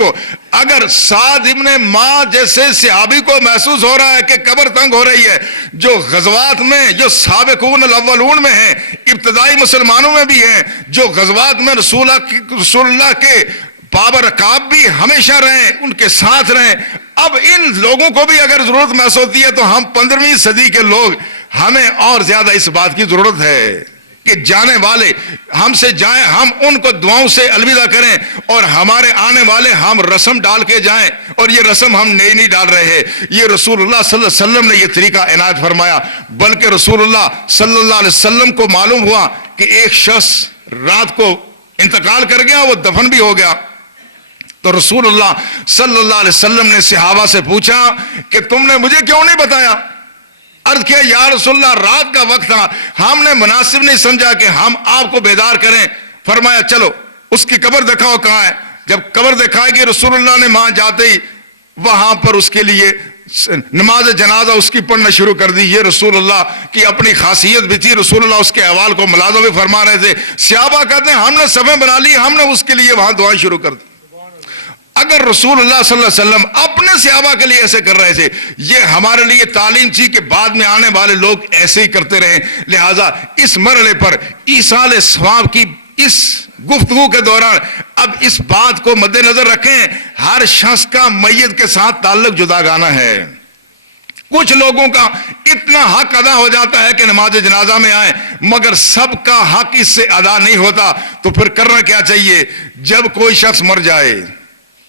کو اگر سعد ابن ماں جیسے صحابی کو محسوس ہو رہا ہے کہ قبر تنگ ہو رہی ہے، جو غزوات میں جو سابقون الاولون میں ہیں، ابتدائی مسلمانوں میں بھی ہیں، جو غزوات میں رسول اللہ کے پابر رکاب بھی ہمیشہ رہیں، ان کے ساتھ رہیں، اب ان لوگوں کو بھی اگر ضرورت محسوس ہوتی ہے تو ہم 15ویں صدی کے لوگ ہمیں اور زیادہ اس بات کی ضرورت ہے کہ جانے والے ہم سے جائیں، ہم ان کو دعاؤں سے الوداع کریں، اور ہمارے آنے والے ہم رسم ڈال کے جائیں، اور یہ رسم ہم نہیں ڈال رہے ہیں، یہ رسول اللہ صلی اللہ علیہ وسلم نے یہ طریقہ عنایت فرمایا، بلکہ رسول اللہ صلی اللہ علیہ وسلم کو معلوم ہوا کہ ایک شخص رات کو انتقال کر گیا، وہ دفن بھی ہو گیا، تو رسول اللہ صلی اللہ علیہ وسلم نے صحابہ سے پوچھا کہ تم نے مجھے کیوں نہیں بتایا؟ عرض کیا یا رسول اللہ رات کا وقت تھا، ہم نے مناسب نہیں سمجھا کہ ہم آپ کو بیدار کریں۔ فرمایا چلو اس کی قبر دکھاؤ کہاں ہے۔ جب قبر دکھائے گی رسول اللہ نے وہاں جاتے ہی وہاں پر اس کے لیے نماز جنازہ اس کی پڑھنا شروع کر دی۔ یہ رسول اللہ کی اپنی خاصیت بھی تھی، رسول اللہ اس کے احوال کو ملاحظہ بھی فرما رہے تھے۔ صحابہ کہتے ہیں ہم نے صفیں بنا لی، ہم نے اس کے لیے وہاں دعائیں شروع کر دی۔ اگر رسول اللہ صلی اللہ علیہ وسلم اپنے صحابہ کے لیے ایسے کر رہے تھے، یہ ہمارے لیے تعلیم تھی کہ بعد میں آنے والے لوگ ایسے ہی کرتے رہیں۔ لہٰذا اس مرحلے پر ایصال ثواب کی اس گفتگو کے دوران اب اس بات کو مد نظر رکھیں، ہر شخص کا میت کے ساتھ تعلق جداگانہ ہے۔ کچھ لوگوں کا اتنا حق ادا ہو جاتا ہے کہ نماز جنازہ میں آئیں، مگر سب کا حق اس سے ادا نہیں ہوتا، تو پھر کرنا کیا چاہیے؟ جب کوئی شخص مر جائے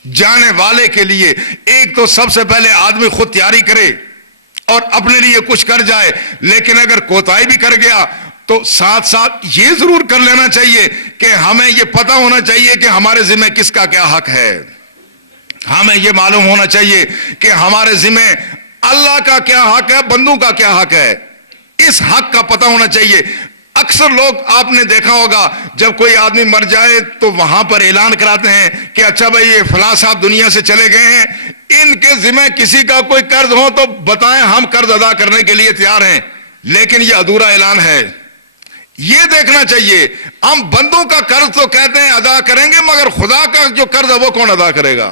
جانے والے کے لیے ایک تو سب سے پہلے آدمی خود تیاری کرے اور اپنے لیے کچھ کر جائے، لیکن اگر کوتاہی بھی کر گیا تو ساتھ ساتھ یہ ضرور کر لینا چاہیے کہ ہمیں یہ پتہ ہونا چاہیے کہ ہمارے ذمہ کس کا کیا حق ہے۔ ہمیں یہ معلوم ہونا چاہیے کہ ہمارے ذمہ اللہ کا کیا حق ہے، بندوں کا کیا حق ہے، اس حق کا پتہ ہونا چاہیے۔ اکثر لوگ آپ نے دیکھا ہوگا جب کوئی آدمی مر جائے تو وہاں پر اعلان کراتے ہیں کہ اچھا بھائی یہ فلاں صاحب دنیا سے چلے گئے ہیں، ان کے ذمہ کسی کا کوئی قرض ہو تو بتائیں، ہم قرض ادا کرنے کے لیے تیار ہیں۔ لیکن یہ ادھورا اعلان ہے۔ یہ دیکھنا چاہیے ہم بندوں کا قرض تو کہتے ہیں ادا کریں گے، مگر خدا کا جو قرض ہے وہ کون ادا کرے گا؟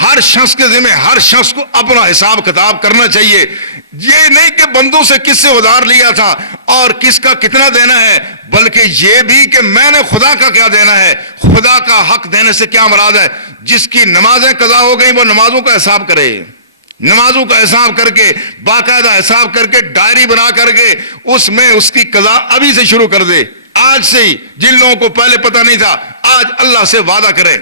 ہر شخص کے ذمہ ہر شخص کو اپنا حساب کتاب کرنا چاہیے۔ یہ نہیں کہ بندوں سے کس سے ادھار لیا تھا اور کس کا کتنا دینا ہے، بلکہ یہ بھی کہ میں نے خدا کا کیا دینا ہے۔ خدا کا حق دینے سے کیا مراد ہے؟ جس کی نمازیں قضا ہو گئیں وہ نمازوں کا حساب کرے، نمازوں کا حساب کر کے باقاعدہ حساب کر کے ڈائری بنا کر کے اس میں اس کی قضا ابھی سے شروع کر دے، آج سے ہی۔ جن لوگوں کو پہلے پتہ نہیں تھا آج اللہ سے وعدہ کرے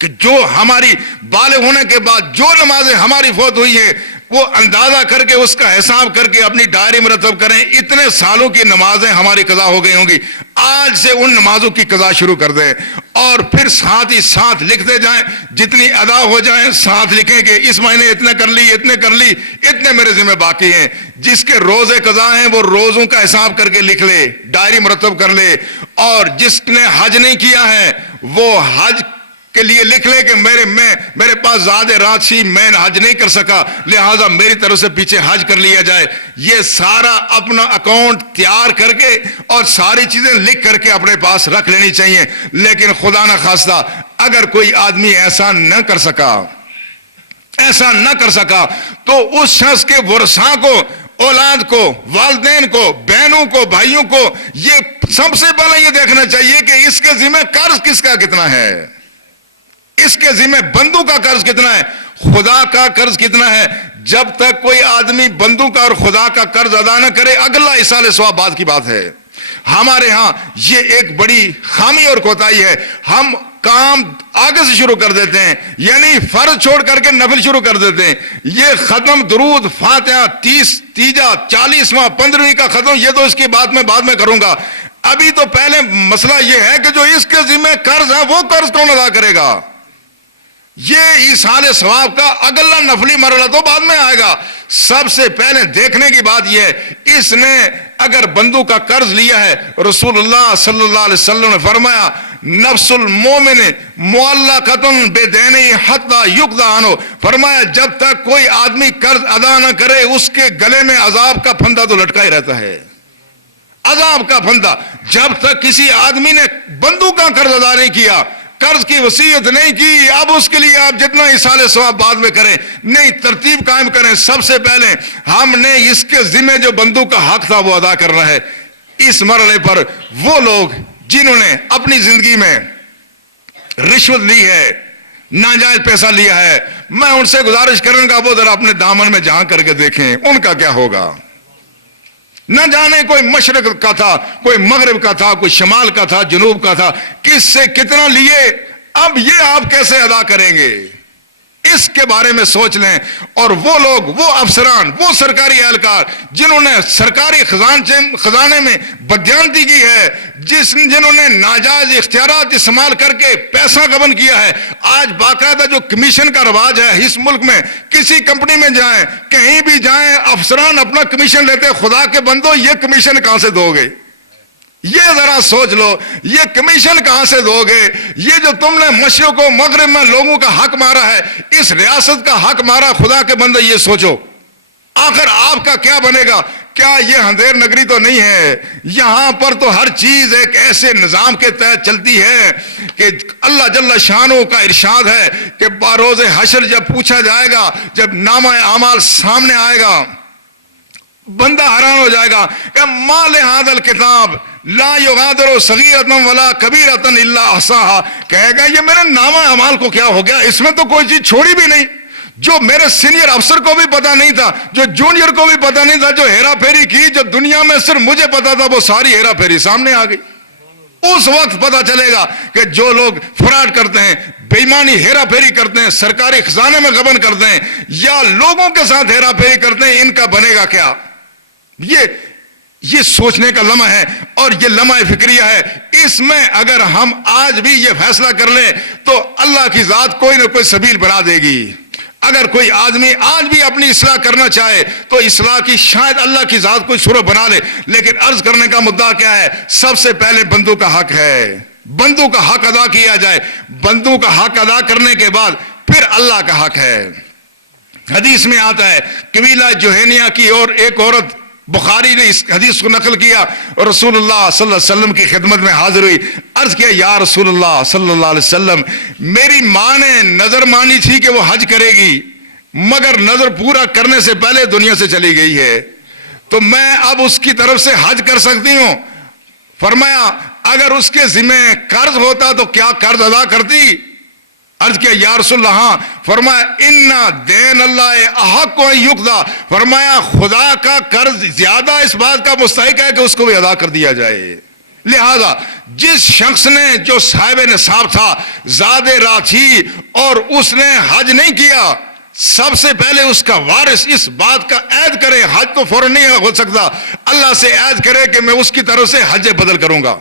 کہ جو ہماری بالغ ہونے کے بعد جو نمازیں ہماری فوت ہوئی ہیں وہ اندازہ کر کے اس کا حساب کر کے اپنی ڈائری مرتب کریں، اتنے سالوں کی نمازیں ہماری قضا ہو گئی ہوں گی، آج سے ان نمازوں کی قضا شروع کر دیں، اور پھر ساتھ ہی ساتھ لکھتے جائیں، جتنی ادا ہو جائیں ساتھ لکھیں کہ اس مہینے اتنے کر لی، اتنے کر لی، اتنے میرے ذمہ باقی ہیں۔ جس کے روزے قضا ہیں وہ روزوں کا حساب کر کے لکھ لے، ڈائری مرتب کر لے، اور جس نے حج نہیں کیا ہے وہ حج کے لیے لکھ لے کہ میرے پاس زیادہ رات سی، میں حج نہیں کر سکا، لہذا میری طرف سے پیچھے حج کر لیا جائے۔ یہ سارا اپنا اکاؤنٹ تیار کر کے اور ساری چیزیں لکھ کر کے اپنے پاس رکھ لینی چاہیے۔ لیکن خدا نہ خواستہ اگر کوئی آدمی ایسا نہ کر سکا تو اس شخص کے ورثاء کو، اولاد کو، والدین کو، بہنوں کو، بھائیوں کو یہ سب سے پہلے یہ دیکھنا چاہیے کہ اس کے ذمہ قرض کس کا کتنا ہے، اس کے ذمہ بندوں کا قرض کتنا ہے، خدا کا قرض کتنا ہے۔ جب تک کوئی آدمی بندوں کا اور خدا کا قرض ادا نہ کرے، اگلا ایصال ثواب بعد کی بات ہے۔ ہمارے ہاں یہ ایک بڑی خامی اور کوتاہی ہے، ہم کام آگے سے شروع کر دیتے ہیں، یعنی فرض چھوڑ کر کے نفل شروع کر دیتے ہیں۔ یہ ختم درود فاتحہ 30 تیجا 40واں 15ویں کا ختم، یہ تو اس کی بات میں بعد میں کروں گا۔ ابھی تو پہلے مسئلہ یہ ہے کہ جو اس کے ذمہ قرض ہے وہ قرض کون ادا کرے گا؟ یہ ایصال ثواب کا اگلا نفلی مرحلہ تو بعد میں آئے گا۔ سب سے پہلے دیکھنے کی بات یہ ہے اس نے اگر بندوں کا قرض لیا ہے، رسول اللہ صلی اللہ علیہ وسلم نے فرمایا نفس المومن معلقۃ بدینہ حتی یقضی عنہ، فرمایا جب تک کوئی آدمی قرض ادا نہ کرے اس کے گلے میں عذاب کا پھندا تو لٹکا ہی رہتا ہے، عذاب کا پھندا۔ جب تک کسی آدمی نے بندوں کا قرض ادا نہیں کیا، قرض کی وصیت نہیں کی، اب اس کے لیے آپ جتنا اصالہ ثواب بعد میں کریں، نہیں، ترتیب قائم کریں. سب سے پہلے ہم نے اس کے ذمہ جو بندوں کا حق تھا وہ ادا کرنا ہے. اس مرحلے پر وہ لوگ جنہوں نے اپنی زندگی میں رشوت لی ہے، ناجائز پیسہ لیا ہے، میں ان سے گزارش کروں گا وہ ذرا اپنے دامن میں جھانک کر کے دیکھیں ان کا کیا ہوگا. نہ جانے کوئی مشرق کا تھا، کوئی مغرب کا تھا، کوئی شمال کا تھا، جنوب کا تھا، کس سے کتنا لیے، اب یہ آپ کیسے ادا کریں گے، اس کے بارے میں سوچ لیں. اور وہ لوگ، وہ افسران، وہ سرکاری اہلکار جنہوں نے سرکاری خزانے میں بدیانتی کی ہے، جنہوں نے ناجائز اختیارات استعمال کر کے پیسہ غبن کیا ہے. آج باقاعدہ جو کمیشن کا رواج ہے اس ملک میں، کسی کمپنی میں جائیں، کہیں بھی جائیں، افسران اپنا کمیشن لیتے. خدا کے بندو، یہ کمیشن کہاں سے دو گے؟ یہ ذرا سوچ لو، یہ کمیشن کہاں سے دو گے؟ یہ جو تم نے مشرق و مغرب میں لوگوں کا حق مارا ہے، اس ریاست کا حق مارا، خدا کے بندے یہ سوچو آخر آپ کا کیا بنے گا؟ کیا یہ اندھیر نگری تو نہیں ہے؟ یہاں پر تو ہر چیز ایک ایسے نظام کے تحت چلتی ہے کہ اللہ جل شانہ کا ارشاد ہے کہ باروز حشر جب پوچھا جائے گا، جب نامہ اعمال سامنے آئے گا، بندہ حیران ہو جائے گا کہ ما لہذا الکتاب لا یغادر صغیرۃ ولا کبیرۃ الا احصاها، کہے گا یہ میرے نامہ اعمال کو کیا ہو گیا، اس میں تو کوئی چیز چھوڑی بھی نہیں. جو میرے سینئر افسر کو بھی پتا نہیں تھا، جو جونیئر کو بھی پتا نہیں تھا، جو ہیرا پھیری کی، جو دنیا میں صرف مجھے پتا تھا، وہ ساری ہیرا پھیری سامنے آ گئی. اس وقت پتا چلے گا کہ جو لوگ فراڈ کرتے ہیں، بے ایمانی ہیرا پھیری کرتے ہیں، سرکاری خزانے میں غبن کرتے ہیں، یا لوگوں کے ساتھ ہیرا پھیری کرتے ہیں، ان کا بنے گا کیا؟ یہ سوچنے کا لمحہ ہے اور یہ لمحہ فکریہ ہے. اس میں اگر ہم آج بھی یہ فیصلہ کر لیں تو اللہ کی ذات کوئی نہ کوئی سبیل بنا دے گی. اگر کوئی آدمی آج بھی اپنی اصلاح کرنا چاہے تو اصلاح کی شاید اللہ کی ذات کوئی صورت بنا لے. لیکن عرض کرنے کا مدعا کیا ہے؟ سب سے پہلے بندوں کا حق ہے، بندوں کا حق ادا کیا جائے. بندوں کا حق ادا کرنے کے بعد پھر اللہ کا حق ہے. حدیث میں آتا ہے قبیلہ جوہینیہ کی اور ایک عورت، بخاری نے اس حدیث کو نقل کیا اور رسول اللہ صلی اللہ علیہ وسلم کی خدمت میں حاضر ہوئی. عرض کیا یا رسول اللہ صلی اللہ علیہ وسلم، میری ماں نے نظر مانی تھی کہ وہ حج کرے گی، مگر نظر پورا کرنے سے پہلے دنیا سے چلی گئی ہے، تو میں اب اس کی طرف سے حج کر سکتی ہوں؟ فرمایا اگر اس کے ذمہ قرض ہوتا تو کیا قرض ادا کرتی؟ عرض کیا یا رسول اللہ ہاں. فرمایا اِنَّ دین اللہ احق ان یقضی، فرمایا خدا کا قرض زیادہ اس بات کا مستحق ہے کہ اس کو بھی ادا کر دیا جائے. لہذا جس شخص نے، جو صاحب نصاب تھا، زاد راہ تھی اور اس نے حج نہیں کیا، سب سے پہلے اس کا وارث اس بات کا عہد کرے، حج تو فوراً نہیں ہو سکتا، اللہ سے عہد کرے کہ میں اس کی طرف سے حج بدل کروں گا.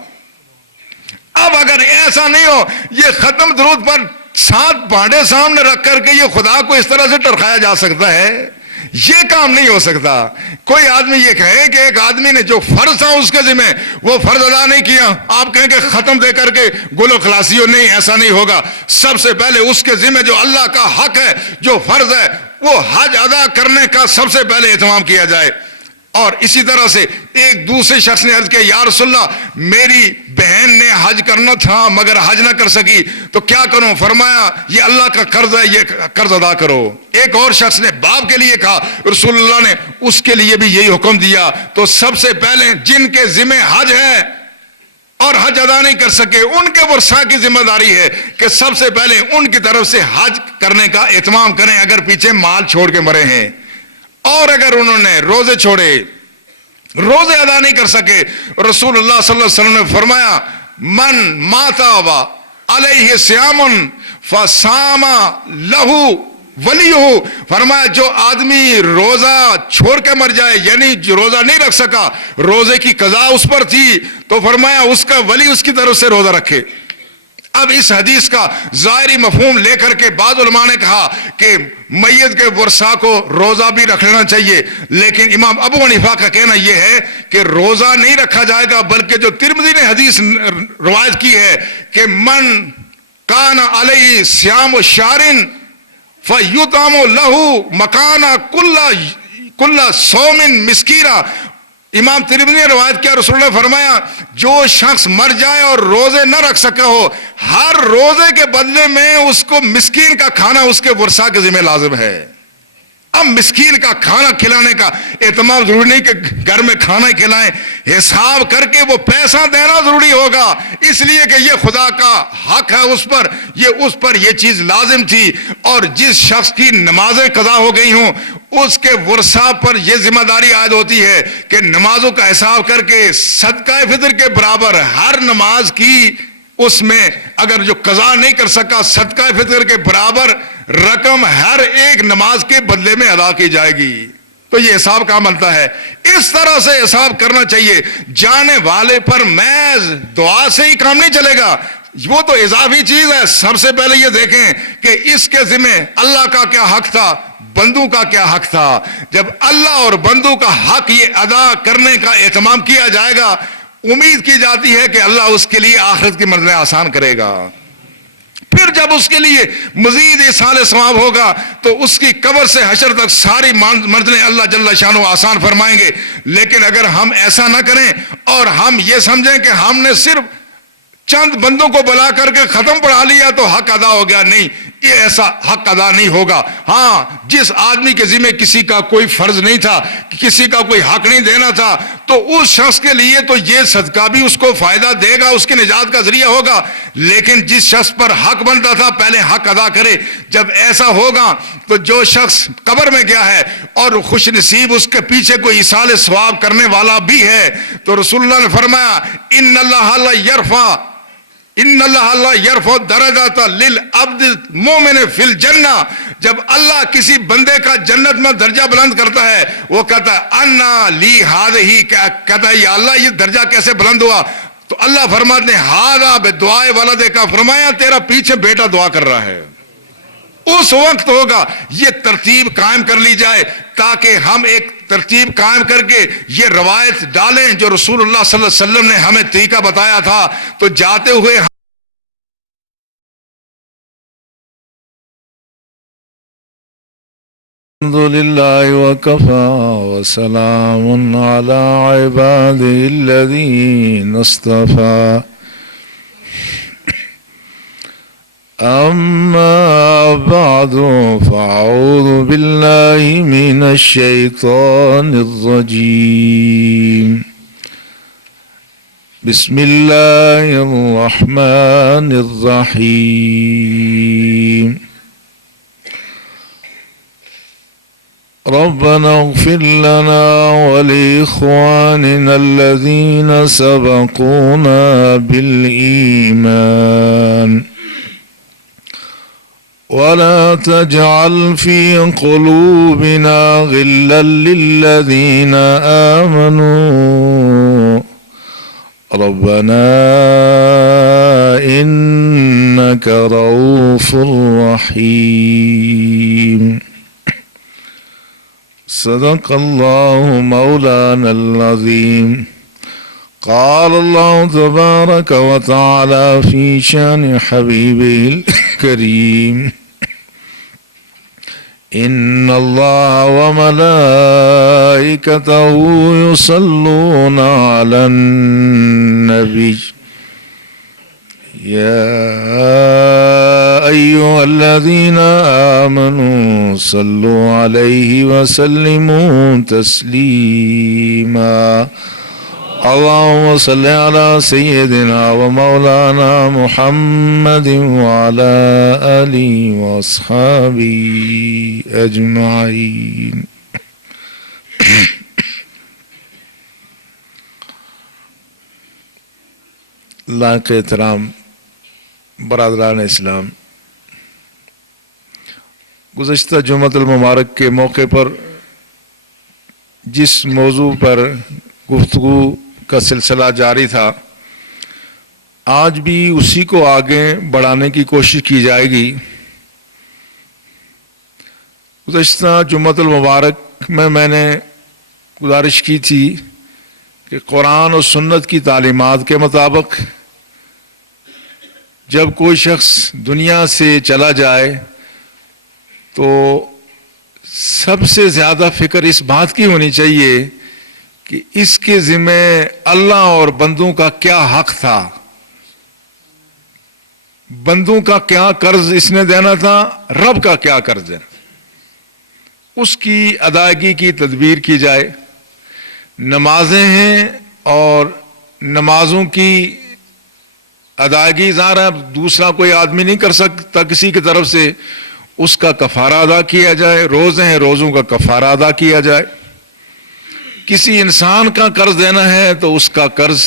اب اگر ایسا نہیں ہو، یہ ختم درود پر 7 بانڈے سامنے رکھ کر کے یہ خدا کو اس طرح سے ٹرکایا جا سکتا ہے، یہ کام نہیں ہو سکتا. کوئی آدمی یہ کہے کہ ایک آدمی نے جو فرض تھا اس کے ذمہ وہ فرض ادا نہیں کیا، آپ کہیں کہ ختم دے کر کے گلو خلاصی ہو، نہیں، ایسا نہیں ہوگا. سب سے پہلے اس کے ذمہ جو اللہ کا حق ہے، جو فرض ہے، وہ حج ادا کرنے کا سب سے پہلے اہتمام کیا جائے. اور اسی طرح سے ایک دوسرے شخص نے عرض کیا یا رسول اللہ میری بہن نے حج کرنا تھا مگر حج نہ کر سکی تو کیا کروں؟ فرمایا یہ اللہ کا قرض ہے، یہ قرض ادا کرو. ایک اور شخص نے باپ کے لیے کہا، رسول اللہ نے اس کے لیے بھی یہی حکم دیا. تو سب سے پہلے جن کے ذمہ حج ہے اور حج ادا نہیں کر سکے، ان کے ورثاء کی ذمہ داری ہے کہ سب سے پہلے ان کی طرف سے حج کرنے کا اہتمام کریں اگر پیچھے مال چھوڑ کے مرے ہیں. اور اگر انہوں نے روزے چھوڑے، روزے ادا نہیں کر سکے، رسول اللہ صلی اللہ علیہ وسلم نے فرمایا من ماتا علیہ صیام فصام لہ ولیہ، فرمایا جو آدمی روزہ چھوڑ کے مر جائے، یعنی جو روزہ نہیں رکھ سکا، روزے کی قضا اس پر تھی، تو فرمایا اس کا ولی اس کی طرف سے روزہ رکھے. اب اس حدیث کا ظاہری مفہوم لے کر کے بعض علماء نے کہا کہ میت کے ورثاء کو روزہ بھی رکھ لینا چاہیے، لیکن امام ابو حنیفہ کا کہنا یہ ہے کہ روزہ نہیں رکھا جائے گا، بلکہ جو ترمذی نے حدیث روایت کی ہے کہ من کان علیہ صیام شہر فیطعم لہ مکان کل صوم مسکینا، امام ترمذی نے روایت کیا، رسول اللہ نے فرمایا جو شخص مر جائے اور روزے نہ رکھ سکا ہو، ہر روزے کے بدلے میں اس کو مسکین کا کھانا اس کے ورثاء کے ذمہ لازم ہے۔ اب مسکین کا کھانا کھلانے کا اہتمام ضروری نہیں کہ گھر میں کھانا کھلائیں، حساب کر کے وہ پیسہ دینا ضروری ہوگا، اس لیے کہ یہ خدا کا حق ہے اس پر یہ چیز لازم تھی۔ اور جس شخص کی نمازیں قضا ہو گئی ہوں اس کے ورثاء پر یہ ذمہ داری عائد ہوتی ہے کہ نمازوں کا حساب کر کے صدقہ فطر کے برابر ہر نماز کی، اس میں اگر جو قضا نہیں کر سکا صدقہ فطر کے برابر رقم ہر ایک نماز کے بدلے میں ادا کی جائے گی۔ تو یہ حساب کہاں بنتا ہے؟ اس طرح سے حساب کرنا چاہیے۔ جانے والے پر محض دعا سے ہی کام نہیں چلے گا، وہ تو اضافی چیز ہے۔ سب سے پہلے یہ دیکھیں کہ اس کے ذمہ اللہ کا کیا حق تھا، بندوں کا کیا حق تھا۔ جب اللہ اور بندوں کا حق یہ ادا کرنے کا اہتمام کیا جائے گا، امید کی جاتی ہے کہ اللہ اس کے لیے آخرت کی منزلیں آسان کرے گا۔ پھر جب اس کے لیے مزید احسان ثواب ہوگا تو اس کی قبر سے حشر تک ساری منزلیں اللہ جل شانہ آسان فرمائیں گے۔ لیکن اگر ہم ایسا نہ کریں اور ہم یہ سمجھیں کہ ہم نے صرف چند بندوں کو بلا کر کے ختم پڑھا لیا تو حق ادا ہو گیا، نہیں، یہ ایسا حق ادا نہیں ہوگا۔ ہاں، جس آدمی کے ذمہ کسی کا کوئی فرض نہیں تھا، کسی کا کوئی حق نہیں دینا تھا، تو اس شخص کے لیے تو یہ صدقہ بھی اس کو فائدہ دے گا، اس کی نجات کا ذریعہ ہوگا۔ لیکن جس شخص پر حق بنتا تھا پہلے حق ادا کرے۔ جب ایسا ہوگا تو جو شخص قبر میں گیا ہے اور خوش نصیب اس کے پیچھے کوئی ایصال ثواب کرنے والا بھی ہے، تو رسول اللہ نے فرمایا ان اللہ لا یرفع درجات للعبد المؤمن فی الجنہ۔ جب اللہ کسی بندے کا جنت میں درجہ بلند کرتا ہے، وہ کہتا ہے انا لی ہذہ، کہتا ہے یا اللہ یہ درجہ کیسے بلند ہوا؟ تو اللہ فرماتے ہیں ھذا بدعاء ولدک، فرمایا تیرا پیچھے بیٹا دعا کر رہا ہے۔ اس وقت ہوگا یہ ترتیب قائم کر لی جائے، تاکہ ہم ایک ترتیب قائم کر کے یہ روایت ڈالیں جو رسول اللہ صلی اللہ علیہ وسلم نے ہمیں طریقہ بتایا تھا۔ تو جاتے ہوئے الحمدللہ وکفا وسلام علی عبادہ الذین اصطفى اما بعد فاعوذ باللہ من الشیطان الرجیم بسم اللہ الرحمن الرحیم ربنا اغفر لنا ولإخواننا الذين سبقونا بالإيمان ولا تجعل في قلوبنا غلا للذين آمنوا ربنا إنك رؤوف رحيم صدق الله مولانا العظيم قال الله تبارك وتعالى في شان حبيبه الكريم إن الله وملائكته يصلون على النبي يا أيها الذين آمنوا صلوا عليه وسلموا تسليما اللهم صل على سيدنا ومولانا محمد وعلى آله وأصحابه أجمعين لائق احترام برادران اسلام، گزشتہ جمعۃ المبارک کے موقع پر جس موضوع پر گفتگو کا سلسلہ جاری تھا، آج بھی اسی کو آگے بڑھانے کی کوشش کی جائے گی۔ گزشتہ جمعۃ المبارک میں نے گزارش کی تھی کہ قرآن اور سنت کی تعلیمات کے مطابق جب کوئی شخص دنیا سے چلا جائے تو سب سے زیادہ فکر اس بات کی ہونی چاہیے کہ اس کے ذمہ اللہ اور بندوں کا کیا حق تھا، بندوں کا کیا قرض اس نے دینا تھا، رب کا کیا قرض ہے، اس کی ادائیگی کی تدبیر کی جائے۔ نمازیں ہیں اور نمازوں کی ادائیگی ظاہر ہے دوسرا کوئی آدمی نہیں کر سکتا کسی کی طرف سے، اس کا کفارہ ادا کیا جائے۔ روزے ہیں، روزوں کا کفارہ ادا کیا جائے۔ کسی انسان کا قرض دینا ہے تو اس کا قرض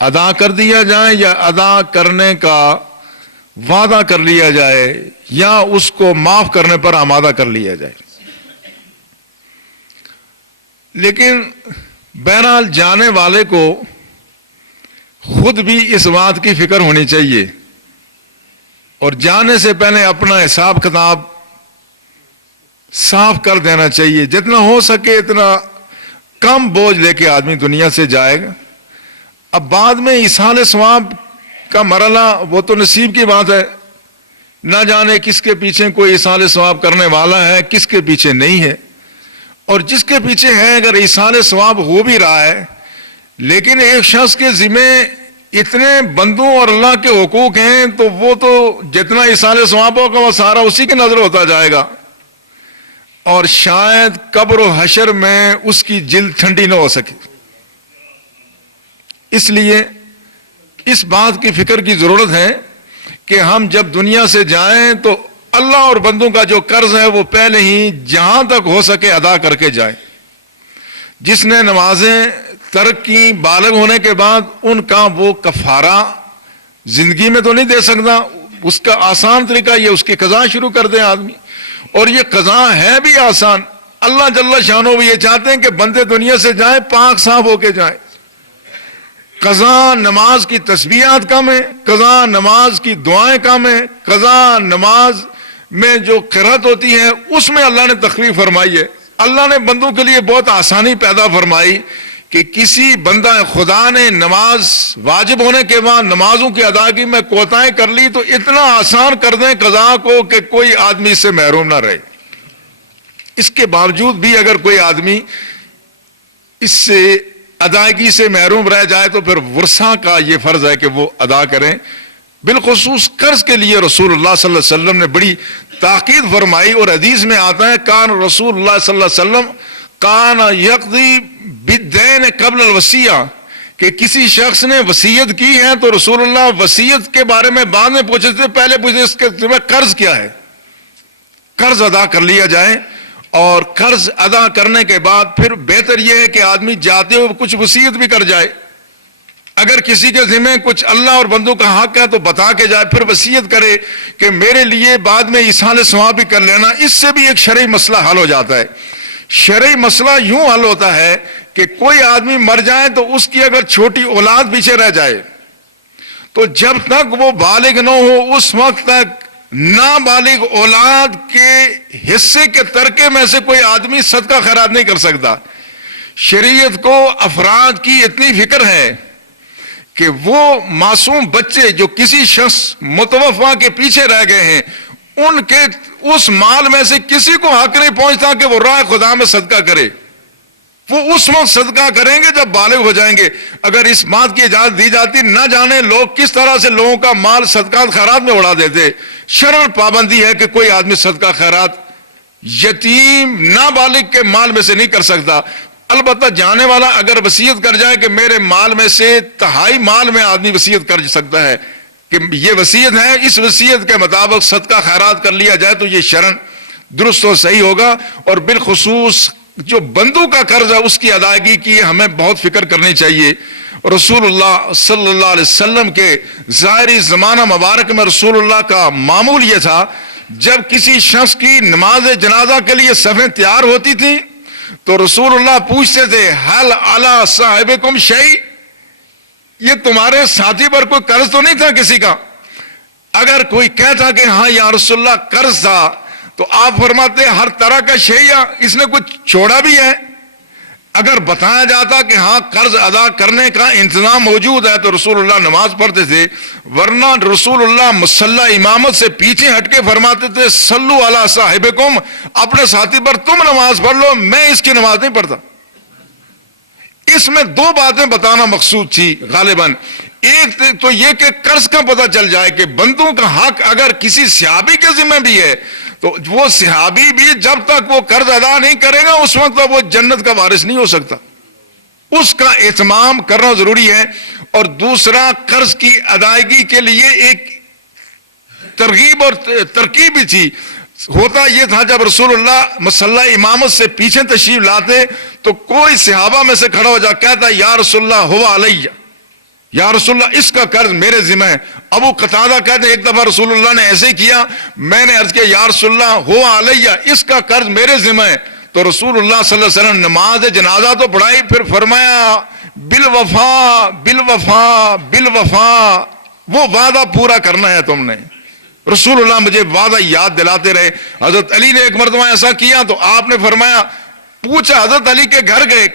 ادا کر دیا جائے یا ادا کرنے کا وعدہ کر لیا جائے یا اس کو معاف کرنے پر آمادہ کر لیا جائے۔ لیکن بہرحال جانے والے کو خود بھی اس بات کی فکر ہونی چاہیے اور جانے سے پہلے اپنا حساب کتاب صاف کر دینا چاہیے۔ جتنا ہو سکے اتنا کم بوجھ لے کے آدمی دنیا سے جائے گا۔ اب بعد میں ایصال ثواب کا مرحلہ وہ تو نصیب کی بات ہے، نہ جانے کس کے پیچھے کوئی ایصال ثواب کرنے والا ہے، کس کے پیچھے نہیں ہے، اور جس کے پیچھے ہے اگر ایصال ثواب ہو بھی رہا ہے لیکن ایک شخص کے ذمہ اتنے بندوں اور اللہ کے حقوق ہیں تو وہ تو جتنا ایصال ثواب ہوگا وہ سارا اسی کے نظر ہوتا جائے گا اور شاید قبر و حشر میں اس کی جلد ٹھنڈی نہ ہو سکے۔ اس لیے اس بات کی فکر کی ضرورت ہے کہ ہم جب دنیا سے جائیں تو اللہ اور بندوں کا جو قرض ہے وہ پہلے ہی جہاں تک ہو سکے ادا کر کے جائیں۔ جس نے نمازیں ترک کی بالغ ہونے کے بعد ان کا وہ کفارہ زندگی میں تو نہیں دے سکتا، اس کا آسان طریقہ یہ اس کی قضا شروع کر دیں آدمی، اور یہ قضا ہے بھی آسان۔ اللہ جل شانہ یہ چاہتے ہیں کہ بندے دنیا سے جائیں پاک صاف ہو کے جائیں۔ قضا نماز کی تسبیحات کم ہے، قضا نماز کی دعائیں کم ہیں، قضا نماز میں جو قرات ہوتی ہے اس میں اللہ نے تخفیف فرمائی ہے۔ اللہ نے بندوں کے لیے بہت آسانی پیدا فرمائی کہ کسی بندہ خدا نے نماز واجب ہونے کے بعد نمازوں کی ادائیگی میں کوتاہی کر لی تو اتنا آسان کر دیں قضا کو کہ کوئی آدمی اس سے محروم نہ رہے۔ اس کے باوجود بھی اگر کوئی آدمی اس سے ادائیگی سے محروم رہ جائے تو پھر ورثہ کا یہ فرض ہے کہ وہ ادا کریں۔ بالخصوص قرض کے لیے رسول اللہ صلی اللہ علیہ وسلم نے بڑی تاکید فرمائی، اور حدیث میں آتا ہے کان رسول اللہ صلی اللہ علیہ وسلم کان یقضی بالدین قبل الوصیہ، کہ کسی شخص نے وصیت کی ہے تو رسول اللہ وصیت کے بارے میں بعد میں پوچھتے تھے، پہلے پوچھتے اس کے ذمہ قرض کیا ہے، قرض ادا کر لیا جائے، اور قرض ادا کرنے کے بعد پھر بہتر یہ ہے کہ آدمی جاتے ہوئے کچھ وصیت بھی کر جائے۔ اگر کسی کے ذمہ کچھ اللہ اور بندوں کا حق ہے تو بتا کے جائے، پھر وصیت کرے کہ میرے لیے بعد میں ایصال ثواب بھی کر لینا۔ اس سے بھی ایک شرعی مسئلہ حل ہو جاتا ہے۔ شرعی مسئلہ یوں حل ہوتا ہے کہ کوئی آدمی مر جائے تو اس کی اگر چھوٹی اولاد پیچھے رہ جائے تو جب تک وہ بالغ نہ ہو اس وقت تک نابالغ اولاد کے حصے کے ترکے میں سے کوئی آدمی صدقہ خیرات نہیں کر سکتا۔ شریعت کو افراد کی اتنی فکر ہے کہ وہ معصوم بچے جو کسی شخص متوفا کے پیچھے رہ گئے ہیں ان کے اس مال میں سے کسی کو حق نہیں پہنچتا کہ وہ راہ خدا میں صدقہ کرے۔ وہ اس وقت صدقہ کریں گے جب بالغ ہو جائیں گے۔ اگر اس بات کی اجازت دی جاتی، نہ جانے لوگ کس طرح سے لوگوں کا مال صدقات خیرات میں اڑا دیتے۔ شرعن پابندی ہے کہ کوئی آدمی صدقہ خیرات یتیم نابالغ کے مال میں سے نہیں کر سکتا۔ البتہ جانے والا اگر وصیت کر جائے کہ میرے مال میں سے تہائی مال میں آدمی وصیت کر سکتا ہے کہ یہ وصیت ہے، اس وصیت کے مطابق صدقہ خیرات کر لیا جائے تو یہ شرعن درست و صحیح ہوگا۔ اور بالخصوص جو بندوں کا قرض ہے اس کی ادائیگی کی ہمیں بہت فکر کرنی چاہیے۔ رسول اللہ صلی اللہ علیہ وسلم کے ظاہری زمانہ مبارک میں رسول اللہ کا معمول یہ تھا، جب کسی شخص کی نماز جنازہ کے لیے صفیں تیار ہوتی تھیں تو رسول اللہ پوچھتے تھے حل علی صاحبکم شیء، یہ تمہارے ساتھی پر کوئی قرض تو نہیں تھا کسی کا؟ اگر کوئی کہتا کہ ہاں یا رسول اللہ قرض تھا تو آپ فرماتے ہر طرح کا شیء، اس نے کچھ چھوڑا بھی ہے؟ اگر بتایا جاتا کہ ہاں قرض ادا کرنے کا انتظام موجود ہے تو رسول اللہ نماز پڑھتے تھے، ورنہ رسول اللہ مصلی امامت سے پیچھے ہٹ کے فرماتے تھے صلو علی صاحبکم، اپنے ساتھی پر تم نماز پڑھ لو، میں اس کی نماز نہیں پڑھتا۔ اس میں دو باتیں بتانا مقصود تھی غالباً. ایک تو یہ کہ قرض کا پتہ چل جائے کہ بندوں کا حق اگر کسی صحابی کے ذمہ بھی ہے تو وہ صحابی بھی جب تک وہ قرض ادا نہیں کرے گا اس وقت تک وہ جنت کا وارث نہیں ہو سکتا. اس کا اہتمام کرنا ضروری ہے. اور دوسرا, قرض کی ادائیگی کے لیے ایک ترغیب اور ترکیب بھی تھی. ہوتا یہ تھا جب رسول اللہ مصلی امامت سے پیچھے تشریف لاتے تو کوئی صحابہ میں سے کھڑا ہو جا کہتا یا رسول اللہ ہوا علیہ, یا رسول اللہ اس کا قرض میرے ذمہ ہے. ابو قتادہ کہتے ایک دفعہ رسول اللہ نے ایسے ہی کیا, میں نے عرض کیا یا رسول اللہ ہوا علیہ اس کا قرض میرے ذمہ ہے. تو رسول اللہ صلی اللہ علیہ وسلم نماز جنازہ تو پڑھائی, پھر فرمایا بالوفا بالوفا بالوفا, وہ وعدہ پورا کرنا ہے تم نے. رسول اللہ مجھے وعدہ یاد دلاتے رہے. حضرت علی نے ایک مرتبہ ایسا کیا تو آپ نے فرمایا, پوچھا حضرت علی کے گھر گئے,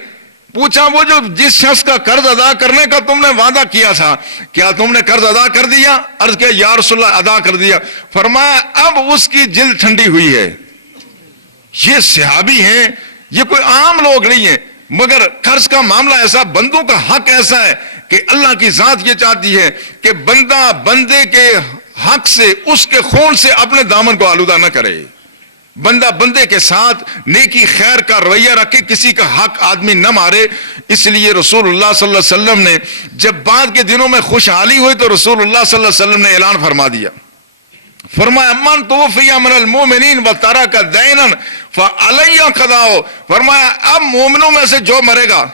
پوچھا وہ جو جس شخص کا قرض ادا کرنے کا تم نے وعدہ کیا تھا کیا تم نے قرض ادا کر دیا؟ عرض کیا یا رسول اللہ ادا کر دیا. فرمایا اب اس کی جلد ٹھنڈی ہوئی ہے. یہ صحابی ہیں, یہ کوئی عام لوگ نہیں ہیں, مگر قرض کا معاملہ ایسا, بندوں کا حق ایسا ہے کہ اللہ کی ذات یہ چاہتی ہے کہ بندہ بندے کے حق سے, اس کے خون سے اپنے دامن کو آلودہ نہ کرے. بندہ بندے کے ساتھ نیکی خیر کا رویہ رکھے, کسی کا حق آدمی نہ مارے. اس لیے رسول اللہ صلی اللہ علیہ وسلم نے جب بعد کے دنوں میں خوشحالی ہوئی تو رسول اللہ صلی اللہ علیہ وسلم نے اعلان فرما دیا, فرمایا من توفی من المؤمنین وترک دینا فعلی قضاؤ. فرمایا اب مومنوں میں سے جو مرے گا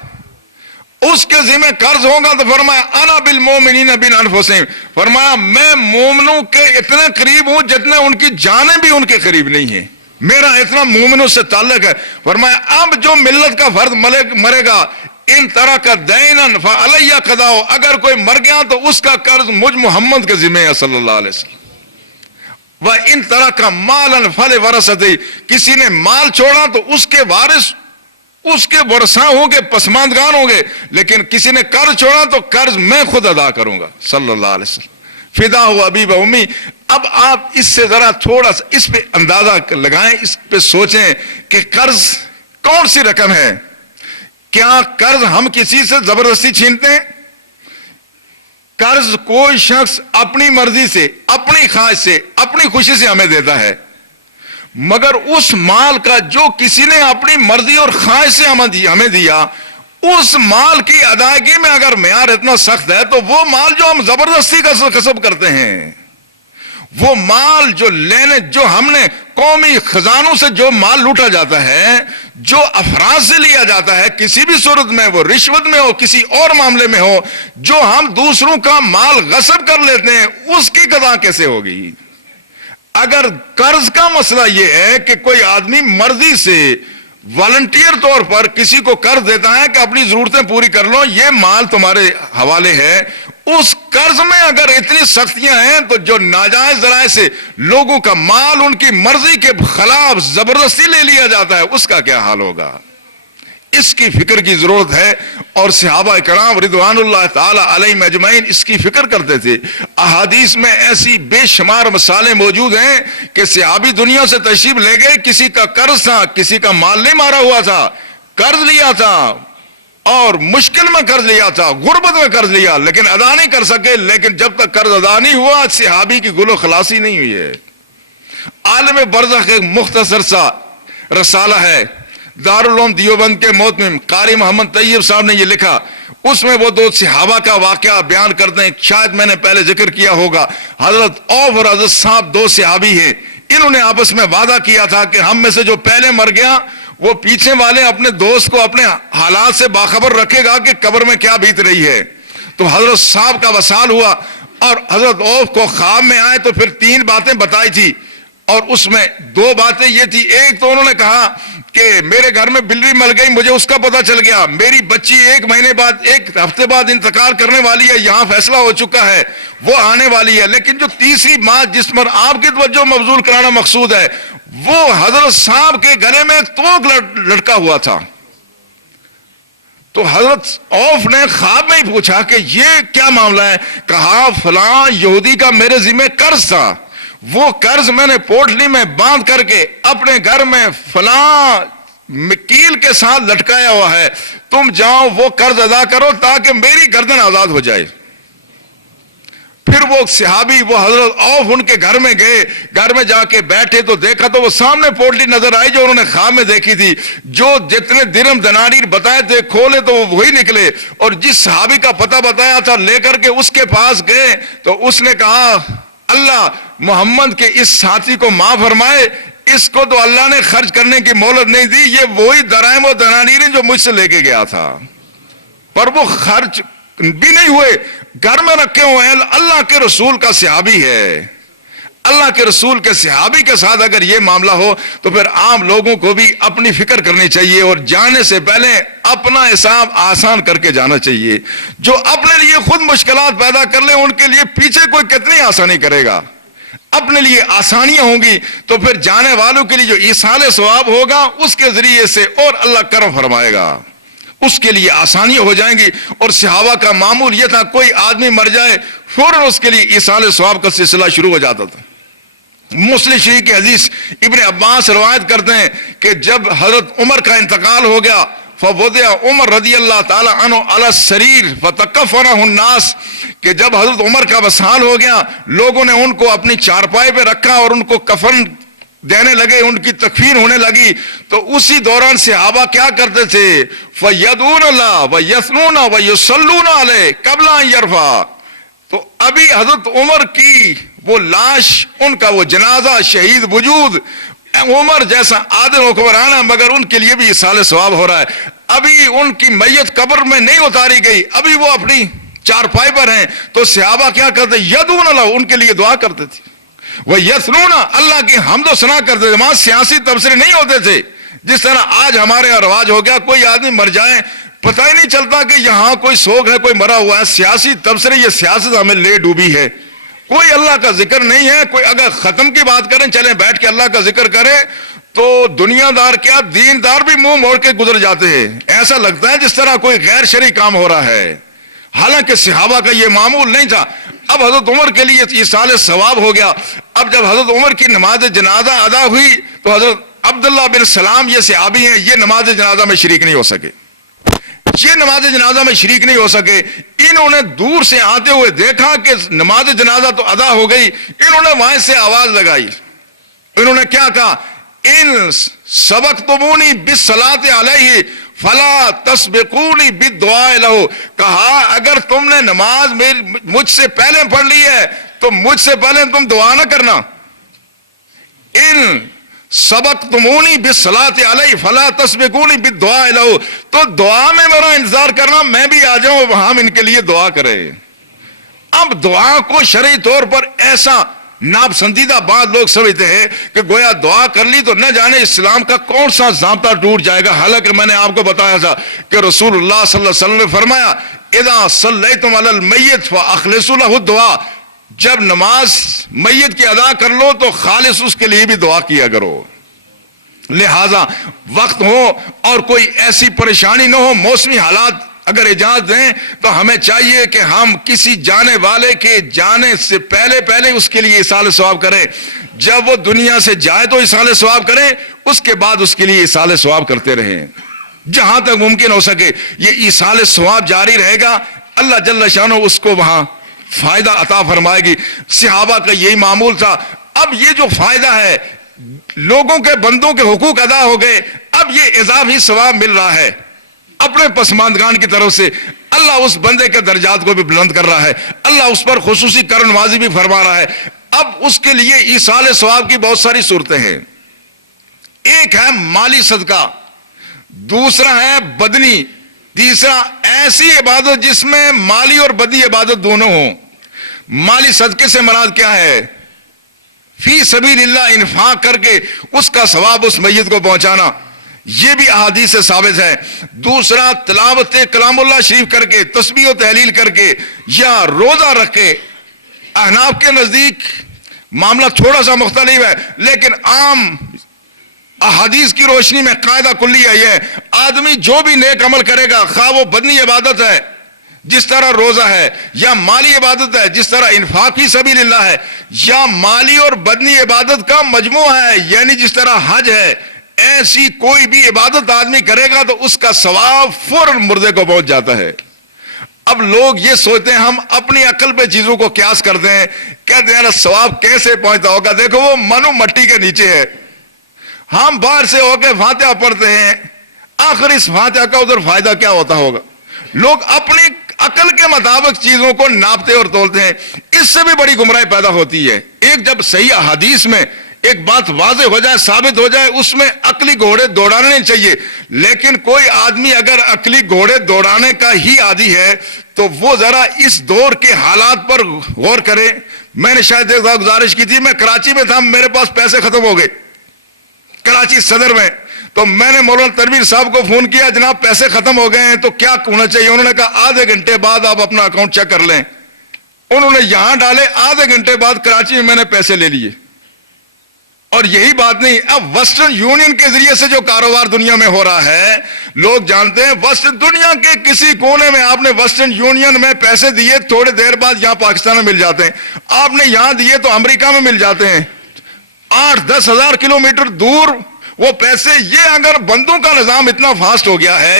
اس کے ذمہ قرض ہوگا تو فرمایا انا بالمؤمنین من انفسہم, فرمایا میں مومنوں کے اتنے قریب ہوں جتنے ان کی جانیں بھی ان کے قریب نہیں ہیں, میرا اتنا مومنوں سے تعلق ہے. فرمایا اب جو ملت کا فرد مرے گا ان طرح کا دینا فعلی قضاؤ, اگر کوئی مر گیا تو اس کا قرض مجھ محمد کے ذمہ ہے صلی اللہ علیہ وسلم. وہ ان طرح کا مال فل ورثتی, کسی نے مال چھوڑا تو اس کے وارث اس کے ورثاء ہوں گے, پسماندگان ہوں گے, لیکن کسی نے قرض چھوڑا تو قرض میں خود ادا کروں گا صلی اللہ علیہ وسلم. فدا ہو ابی و امی. اب آپ اس سے ذرا تھوڑا سا اس پہ اندازہ لگائیں, اس پہ سوچیں کہ قرض کون سی رقم ہے. کیا قرض ہم کسی سے زبردستی چھینتے ہیں؟ قرض کوئی شخص اپنی مرضی سے, اپنی خواہش سے, اپنی خوشی سے ہمیں دیتا ہے, مگر اس مال کا جو کسی نے اپنی مرضی اور خواہش سے ہمیں دیا, اس مال کی ادائیگی میں اگر معیار اتنا سخت ہے تو وہ مال جو ہم زبردستی کا کسب کرتے ہیں, وہ مال جو ہم نے قومی خزانوں سے جو مال لوٹا جاتا ہے, جو افراد سے لیا جاتا ہے کسی بھی صورت میں, وہ رشوت میں ہو کسی اور معاملے میں ہو, جو ہم دوسروں کا مال غصب کر لیتے ہیں, اس کی قضا کیسے ہوگی؟ اگر قرض کا مسئلہ یہ ہے کہ کوئی آدمی مرضی سے والنٹیئر طور پر کسی کو قرض دیتا ہے کہ اپنی ضرورتیں پوری کر لو, یہ مال تمہارے حوالے ہے, اس قرض میں اگر اتنی سختیاں ہیں تو جو ناجائز ذرائع سے لوگوں کا مال ان کی مرضی کے خلاف زبردستی لے لیا جاتا ہے, اس کا کیا حال ہوگا؟ اس کی فکر کی ضرورت ہے. اور صحابہ کرام رضوان اللہ تعالی علیہم اجمعین اس کی فکر کرتے تھے. احادیث میں ایسی بے شمار مثالیں موجود ہیں کہ صحابی دنیا سے تشریف لے گئے, کسی کا قرض تھا, کسی کا مال نہیں مارا ہوا تھا, قرض لیا تھا اور مشکل میں قرض لیا تھا, غربت میں قرض لیا, لیکن ادا نہیں کر سکے. لیکن جب تک قرض ادا نہیں ہوا صحابی کی گل و خلاصی نہیں ہوئی ہے. عالم برزخ ایک مختصر سا رسالہ ہے, دارالعلوم دیوبند کے محتمم قاری محمد طیب صاحب نے یہ لکھا. اس میں وہ دو صحابہ کا واقعہ بیان کرتے ہیں, شاید میں نے پہلے ذکر کیا ہوگا. حضرت عوف اور حضرت صاحب دو صحابی ہیں, انہوں نے آپس میں وعدہ کیا تھا کہ ہم میں سے جو پہلے مر گیا وہ پیچھے والے اپنے دوست کو اپنے حالات سے باخبر رکھے گا کہ قبر میں کیا بیت رہی ہے. تو حضرت صاحب کا وصال ہوا اور حضرت عوف کو خواب میں آئے تو پھر 3 باتیں بتائی تھی, اور اس میں 2 باتیں یہ تھی. ایک تو انہوں نے کہا کہ میرے گھر میں بلی مر گئی, مجھے اس کا پتہ چل گیا, میری بچی 1 مہینے بعد 1 ہفتے بعد انتقال کرنے والی ہے, یہاں فیصلہ ہو چکا ہے, وہ آنے والی ہے. لیکن جو تیسری بات جس پر آپ کی توجہ مبذول کرانا مقصود ہے, وہ حضرت صاحب کے گلے میں توق لٹکا ہوا تھا. تو حضرت عوف نے خواب میں ہی پوچھا کہ یہ کیا معاملہ ہے. کہا فلاں یہودی کا میرے ذمہ قرض تھا, وہ قرض میں نے پوٹلی میں باندھ کر کے اپنے گھر میں فلاں کیل کے ساتھ لٹکایا ہوا ہے، تم جاؤ وہ قرض ادا کرو تاکہ میری گردن آزاد ہو جائے۔ پھر وہ صحابی وہ حضرت عوف ان کے گھر میں گئے، گھر میں جا کے بیٹھے تو دیکھا تو وہ سامنے پوٹلی نظر آئی جو انہوں نے خواب میں دیکھی تھی، جو جتنے درہم دنانیر بتائے تھے کھولے تو وہ وہی نکلے، اور جس صحابی کا پتہ بتایا تھا لے کر کے اس کے پاس گئے تو اس نے کہا اللہ محمد کے اس ساتھی کو معاف فرمائے، اس کو تو اللہ نے خرچ کرنے کی مہلت نہیں دی، یہ وہی درہم و دنانیر جو مجھ سے لے کے گیا تھا، پر وہ خرچ بھی نہیں ہوئے، گھر میں رکھے ہوئے ہیں۔ اللہ کے رسول کا صحابی ہے، اللہ کے رسول کے صحابی کے ساتھ اگر یہ معاملہ ہو تو پھر عام لوگوں کو بھی اپنی فکر کرنی چاہیے اور جانے سے پہلے اپنا حساب آسان کر کے جانا چاہیے۔ جو اپنے لیے خود مشکلات پیدا کر لیں ان کے لیے پیچھے کوئی کتنی آسانی کرے گا؟ اپنے لیے آسانیاں ہوں گی تو پھر جانے والوں کے لیے جو ایصال ثواب ہوگا اس کے ذریعے سے اور اللہ کرم فرمائے گا، اس کے لیے آسانیاں ہو جائیں گی۔ اور صحابہ کا معمول یہ تھا کوئی آدمی مر جائے فوراً اس کے لیے ایصال ثواب کا سلسلہ شروع ہو جاتا تھا۔ مسلم شریف کی حدیث ابن عباس روایت کرتے ہیں کہ جب حضرت عمر کا انتقال ہو گیا فوضع عمر رضی اللہ تعالی عنہ علی السریر فتکفنہ الناس، کہ جب حضرت عمر کا وصال ہو گیا لوگوں نے ان کو اپنی چارپائی پہ رکھا اور ان کو کفن دینے لگے، ان کی تکفین ہونے لگی، تو اسی دوران صحابہ کیا کرتے تھے؟ فَيَدْعُونَ اللَّهَ وَيَثْنُونَ وَيُصَلُّونَ عَلَيْهِ قَبْلَ أَن يَرْفَعَ۔ تو ابھی حضرت عمر کی وہ لاش، ان کا وہ جنازہ، شہید وجود عمر جیسا عادل حکمران ہے مگر ان کے لیے بھی ایصال ثواب ہو رہا ہے، ابھی ان کی میت قبر میں نہیں اتاری گئی، ابھی وہ اپنی چارپائی پر ہیں، تو صحابہ کیا کرتے؟ یدعون اللہ، ان کے لیے دعا کرتے تھے، وہ یثنون، اللہ کی حمد و ثنا کرتے تھے۔ وہاں سیاسی تبصرے نہیں ہوتے تھے جس طرح آج ہمارے یہاں رواج ہو گیا، کوئی آدمی مر جائے پتہ ہی نہیں چلتا کہ یہاں کوئی سوگ ہے، کوئی مرا ہوا ہے، سیاسی تبصرے، یہ سیاست ہمیں لے ڈوبی ہے، کوئی اللہ کا ذکر نہیں ہے۔ کوئی اگر ختم کی بات کریں چلیں بیٹھ کے اللہ کا ذکر کریں تو دنیا دار کیا دیندار بھی منہ موڑ کے گزر جاتے ہیں، ایسا لگتا ہے جس طرح کوئی غیر شرعی کام ہو رہا ہے، حالانکہ صحابہ کا یہ معمول نہیں تھا۔ اب حضرت عمر کے لیے ایصال ثواب ہو گیا۔ اب جب حضرت عمر کی نماز جنازہ ادا ہوئی تو حضرت عبداللہ بن سلام یہ صحابی ہیں، یہ نماز جنازہ میں شریک نہیں ہو سکے، یہ نماز جنازہ میں شریک نہیں ہو سکے۔ انہوں نے دور سے آتے ہوئے دیکھا کہ نماز جنازہ تو ادا ہو گئی، انہوں نے وہاں سے آواز لگائی، انہوں نے کیا کہا؟ ان سبقتمونی بالصلاۃ علیہ فلا تسبقونی بالدعاء لہ، کہا اگر تم نے نماز مجھ سے پہلے پڑھ لی ہے تو مجھ سے پہلے تم دعا نہ کرنا۔ ان سبقتمونی بالصلاۃ علیہ فلا تسبقونی بالدعاء لہ، تو دعا میں میرا انتظار کرنا، میں بھی آ جاؤں وہاں ان کے لیے دعا کرے۔ اب دعا کو شرعی طور پر ایسا ناپسندیدہ بات لوگ سمجھتے ہیں کہ گویا دعا کر لی تو نہ جانے اسلام کا کون سا ضابطہ ٹوٹ جائے گا، حالانکہ میں نے آپ کو بتایا تھا کہ رسول اللہ صلی اللہ علیہ وسلم نے فرمایا اذا صلیتم علی المیت فاخلصوا له الدعاء، جب نماز میت کی ادا کر لو تو خالص اس کے لیے بھی دعا کیا کرو۔ لہذا وقت ہو اور کوئی ایسی پریشانی نہ ہو، موسمی حالات اگر اجازت دیں تو ہمیں چاہیے کہ ہم کسی جانے والے کے جانے سے پہلے اس کے لیے ایصال ثواب کریں، جب وہ دنیا سے جائے تو ایصال ثواب کریں، اس کے بعد اس کے لیے ایصال ثواب کرتے رہیں جہاں تک ممکن ہو سکے۔ یہ ایصال ثواب جاری رہے گا، اللہ جل شانہ اس کو وہاں فائدہ عطا فرمائے گی۔ صحابہ کا یہی معمول تھا۔ اب یہ جو فائدہ ہے، لوگوں کے بندوں کے حقوق ادا ہو گئے، اب یہ اضافی ثواب مل رہا ہے اپنے پسماندگان کی طرف سے، اللہ اس بندے کے درجات کو بھی بلند کر رہا ہے، اللہ اس پر خصوصی کرم نوازی بھی فرما رہا ہے۔ اب اس کے لیے ایصال ثواب کی بہت ساری صورتیں ہیں، ایک ہے مالی صدقہ، دوسرا ہے بدنی، تیسرا ایسی عبادت جس میں مالی اور بدنی عبادت دونوں ہوں۔ مالی صدقے سے مراد کیا ہے؟ فی سبیل اللہ انفاق کر کے اس کا ثواب اس میت کو پہنچانا، یہ بھی احادیث سے ثابت ہے۔ دوسرا تلاوت کلام اللہ شریف کر کے، تسبیح و تحلیل کر کے، یا روزہ رکھ کے۔ احناف کے نزدیک معاملہ تھوڑا سا مختلف ہے، لیکن عام احادیث کی روشنی میں قاعدہ کلیہ یہ ہے، آدمی جو بھی نیک عمل کرے گا، خواہ وہ بدنی عبادت ہے جس طرح روزہ ہے، یا مالی عبادت ہے جس طرح انفاق فی سبیل اللہ ہے، یا مالی اور بدنی عبادت کا مجموعہ ہے یعنی جس طرح حج ہے، ایسی کوئی بھی عبادت آدمی کرے گا تو اس کا ثواب فوراً مردے کو پہنچ جاتا ہے۔ اب لوگ یہ سوچتے ہیں، ہم اپنی عقل پہ چیزوں کو قیاس کرتے ہیں، کہتے ہیں نا ثواب کیسے پہنچتا ہوگا، دیکھو وہ منو مٹی کے نیچے ہے، ہم باہر سے ہو کے فاتحہ پڑھتے ہیں، آخر اس فاتحہ کا ادھر فائدہ کیا ہوتا ہوگا؟ لوگ اپنی عقل کے مطابق چیزوں کو ناپتے اور تولتے ہیں، اس سے بھی بڑی گمراہی پیدا ہوتی ہے۔ ایک جب صحیح احادیث میں ایک بات واضح ہو جائے، ثابت ہو جائے، اس میں عقلی گھوڑے دوڑانے نہیں چاہیے، لیکن کوئی آدمی اگر عقلی گھوڑے دوڑانے کا ہی عادی ہے تو وہ ذرا اس دور کے حالات پر غور کرے۔ میں نے شاید ایک گزارش کی تھی، میں کراچی میں تھا، میرے پاس پیسے ختم ہو گئے کراچی صدر میں، تو میں نے مولانا تنویر صاحب کو فون کیا، جناب پیسے ختم ہو گئے ہیں تو کیا ہونا چاہیے؟ انہوں نے کہا آدھے گھنٹے بعد آپ اپنا اکاؤنٹ چیک کر لیں۔ انہوں نے یہاں ڈالے، آدھے گھنٹے بعد کراچی میں میں نے پیسے لے لیے۔ اور یہی بات نہیں، اب ویسٹرن یونین کے ذریعے سے جو کاروبار دنیا میں ہو رہا ہے، لوگ جانتے ہیں ویسٹرن دنیا کے کسی کونے میں آپ نے ویسٹرن یونین میں پیسے دیے، تھوڑے دیر بعد یہاں پاکستان میں مل جاتے ہیں، آپ نے یہاں دیے تو امریکہ میں مل جاتے ہیں، 8-10 ہزار کلومیٹر دور وہ پیسے۔ یہ اگر بندوں کا نظام اتنا فاسٹ ہو گیا ہے،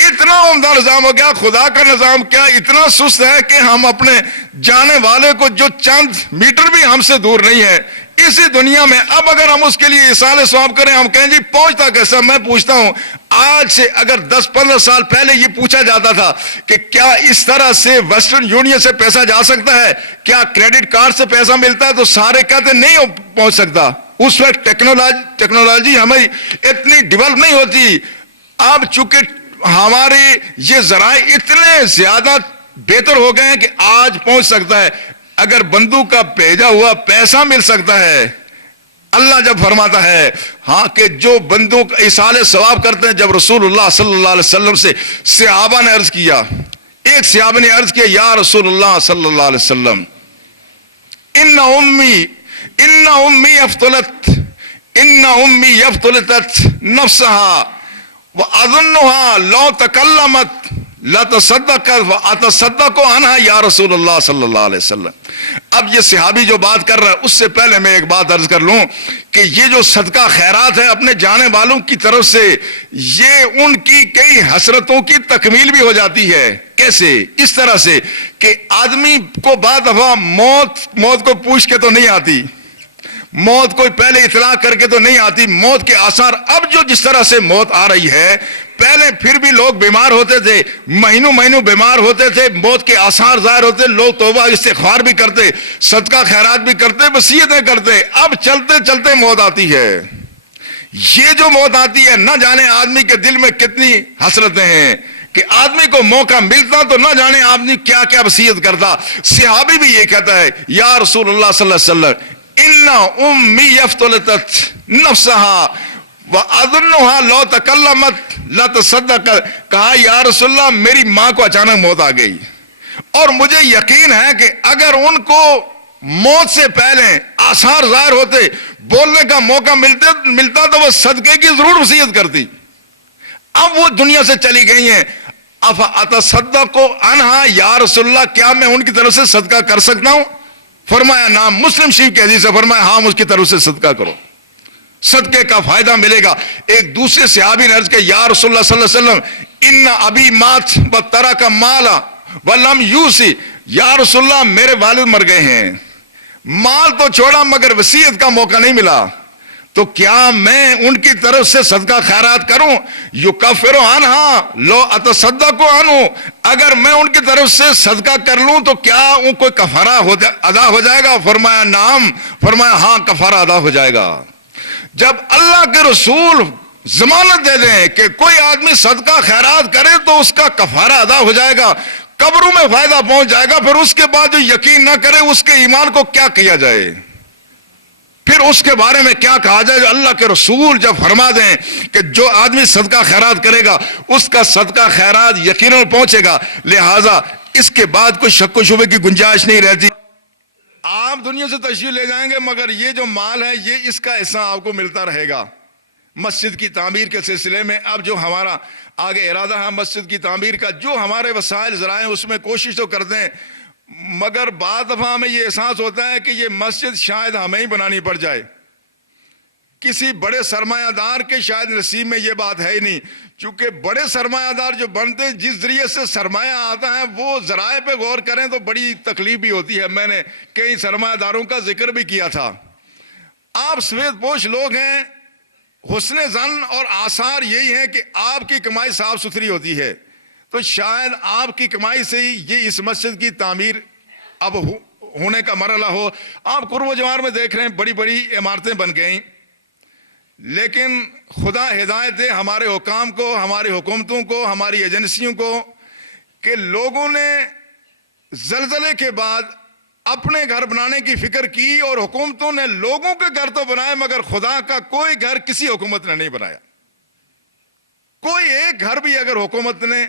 اتنا عمدہ نظام ہو گیا، خدا کا نظام کیا اتنا سست ہے کہ ہم اپنے جانے والے کو جو چند میٹر بھی ہم سے دور نہیں ہے اسی دنیا میں، اب اگر ہم اس کے لیے ایصال ثواب کریں، ہم کہیں جی پہنچتا کیسا؟ میں پوچھتا ہوں، آج سے اگر 10-15 سال پہلے یہ پوچھا جاتا تھا کہ کیا اس طرح سے ویسٹرن یونین سے پیسہ جا سکتا ہے، کیا کریڈٹ کارڈ سے پیسہ ملتا ہے، تو سارے کہتے نہیں پہنچ سکتا۔ اس وقت ٹیکنالوجی ہماری اتنی ڈیولپ نہیں ہوتی۔ اب چونکہ ہمارے یہ ذرائع اتنے زیادہ بہتر ہو گئے ہیں کہ آج پہنچ سکتا ہے، اگر بندوں کا بھیجا ہوا پیسہ مل سکتا ہے۔ اللہ جب فرماتا ہے ہاں کہ جو بندوں کا ایصال ثواب کرتے ہیں، جب رسول اللہ صلی اللہ علیہ وسلم سے صحابہ نے عرض کیا، ایک صحابہ نے عرض کیا یا رسول اللہ صلی اللہ علیہ وسلم ان امی افطلت نفسها واظنها لو تکلمت لتصدقت واتصدق عنها یا رسول اللہ صلی اللہ علیہ وسلم۔ اب یہ صحابی جو بات کر رہا ہے، اس سے پہلے میں ایک بات عرض کر لوں کہ یہ جو صدقہ خیرات ہے اپنے جانے والوں کی طرف سے، یہ ان کی کئی حسرتوں کی تکمیل بھی ہو جاتی ہے۔ کیسے؟ اس طرح سے کہ آدمی کو بعض دفعہ موت کو پوچھ کے تو نہیں آتی، موت کوئی پہلے اطلاع کر کے تو نہیں آتی، موت کے آثار اب جو جس طرح سے موت آ رہی ہے، پہلے پھر بھی لوگ بیمار ہوتے تھے، مہینوں بیمار ہوتے تھے، موت کے آثار ظاہر ہوتے، لوگ توبہ استغفار بھی کرتے، صدقہ خیرات بھی کرتے، وصیتیں کرتے، اب چلتے چلتے موت آتی ہے۔ یہ جو موت آتی ہے، نہ جانے آدمی کے دل میں کتنی حسرتیں ہیں کہ آدمی کو موقع ملتا تو نہ جانے آدمی کیا کیا وصیت کرتا۔ صحابی بھی یہ کہتا ہے یا رسول اللہ صلی اللہ علیہ وسلم ان امی افتلتت نفسها واظنها لو تکلمت لتصدقت، کہا یا رسول اللہ میری ماں کو اچانک موت آ گئی اور مجھے یقین ہے کہ اگر ان کو موت سے پہلے آثار ظاہر ہوتے، بولنے کا موقع ملتا تو وہ صدقے کی ضرور وصیت کرتی۔ اب وہ دنیا سے چلی گئی ہیں، اتصدق عنہا یا رسول اللہ، کیا میں ان کی طرف سے صدقہ کر سکتا ہوں؟ فرمایا نام، مسلم شریف کے حدیث سے فرمایا ہاں اس کی طرف سے صدقہ کرو، صدقے کا فائدہ ملے گا۔ ایک دوسرے صحابی نے عرض کیا یا رسول اللہ صلی اللہ علیہ وسلم ان ابی مات وترک مالا ولم یوصی، یا رسول اللہ میرے والد مر گئے ہیں، مال تو چھوڑا مگر وصیت کا موقع نہیں ملا، تو کیا میں ان کی طرف سے صدقہ خیرات کروں؟ یکفر عنہا لو اتصدق عنہ، اگر میں ان کی طرف سے صدقہ کر لوں تو کیا ان کو کفارہ ادا ہو جائے گا؟ فرمایا نعم، فرمایا ہاں کفارہ ادا ہو جائے گا۔ جب اللہ کے رسول ضمانت دے دیں کہ کوئی آدمی صدقہ خیرات کرے تو اس کا کفارہ ادا ہو جائے گا، قبروں میں فائدہ پہنچ جائے گا، پھر اس کے بعد جو یقین نہ کرے اس کے ایمان کو کیا کیا جائے، پھر اس کے بارے میں کیا کہا جائے؟ جو اللہ کے رسول جب فرما دیں کہ جو آدمی صدقہ خیرات کرے گا اس کا صدقہ خیرات یقیناً پہنچے گا، لہٰذا اس کے بعد کوئی شک و شبے کی گنجائش نہیں رہتی۔ آپ دنیا سے تشریف لے جائیں گے مگر یہ جو مال ہے یہ اس کا حصہ آپ کو ملتا رہے گا۔ مسجد کی تعمیر کے سلسلے میں اب جو ہمارا آگے ارادہ ہے مسجد کی تعمیر کا، جو ہمارے وسائل ذرائع اس میں کوشش تو کرتے ہیں، مگر بعض دفعہ ہمیں یہ احساس ہوتا ہے کہ یہ مسجد شاید ہمیں ہی بنانی پڑ جائے، کسی بڑے سرمایہ دار کے شاید نصیب میں یہ بات ہے ہی نہیں، چونکہ بڑے سرمایہ دار جو بنتے ہیں جس ذریعے سے سرمایہ آتا ہے وہ ذرائع پہ غور کریں تو بڑی تکلیف بھی ہوتی ہے۔ میں نے کئی سرمایہ داروں کا ذکر بھی کیا تھا۔ آپ سفید پوش لوگ ہیں، حسن ظن اور آثار یہی ہیں کہ آپ کی کمائی صاف ستھری ہوتی ہے، تو شاید آپ کی کمائی سے ہی یہ اس مسجد کی تعمیر اب ہونے کا مرحلہ ہو۔ آپ قرب و جوار میں دیکھ رہے ہیں بڑی بڑی عمارتیں بن گئیں، لیکن خدا ہدایت دے ہمارے حکام کو، ہماری حکومتوں کو، ہماری ایجنسیوں کو کہ لوگوں نے زلزلے کے بعد اپنے گھر بنانے کی فکر کی، اور حکومتوں نے لوگوں کے گھر تو بنائے مگر خدا کا کوئی گھر کسی حکومت نے نہیں بنایا۔ کوئی ایک گھر بھی اگر حکومت نے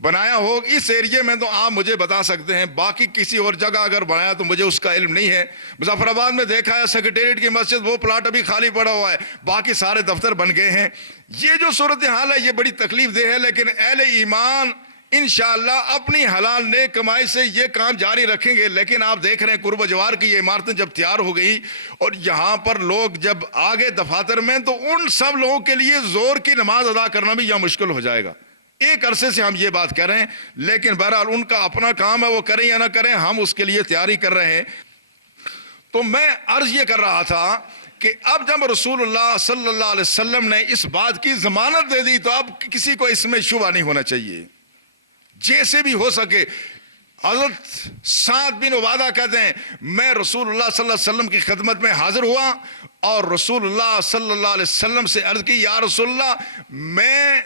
بنایا ہو اس ایریے میں تو آپ مجھے بتا سکتے ہیں، باقی کسی اور جگہ اگر بنایا تو مجھے اس کا علم نہیں ہے۔ مظفر آباد میں دیکھا ہے سیکریٹریٹ کی مسجد، وہ پلاٹ ابھی خالی پڑا ہوا ہے، باقی سارے دفتر بن گئے ہیں۔ یہ جو صورتحال ہے یہ بڑی تکلیف دہ ہے، لیکن اہل ایمان انشاءاللہ اپنی حلال نیک کمائی سے یہ کام جاری رکھیں گے۔ لیکن آپ دیکھ رہے ہیں قرب و جوار کی یہ عمارتیں جب تیار ہو گئی اور یہاں پر لوگ جب آگے دفاتر میں، تو ان سب لوگوں کے لیے زور کی نماز ادا کرنا بھی یہاں مشکل ہو جائے گا۔ ایک عرصے سے ہم یہ بات کر رہے ہیں، لیکن بہرحال ان کا اپنا کام ہے، وہ کریں یا نہ کریں، ہم اس کے لیے تیاری کر رہے ہیں۔ تو میں عرض یہ کر رہا تھا کہ اب جب رسول اللہ صلی اللہ علیہ وسلم نے اس بات کی ضمانت دے دی تو اب کسی کو اس میں شبہ نہیں ہونا چاہیے، جیسے بھی ہو سکے۔ حضرت سعد بن عبادہ کہتے ہیں میں رسول اللہ صلی اللہ علیہ وسلم کی خدمت میں حاضر ہوا اور رسول اللہ صلی اللہ علیہ وسلم سے عرض کی، یا رسول اللہ، میں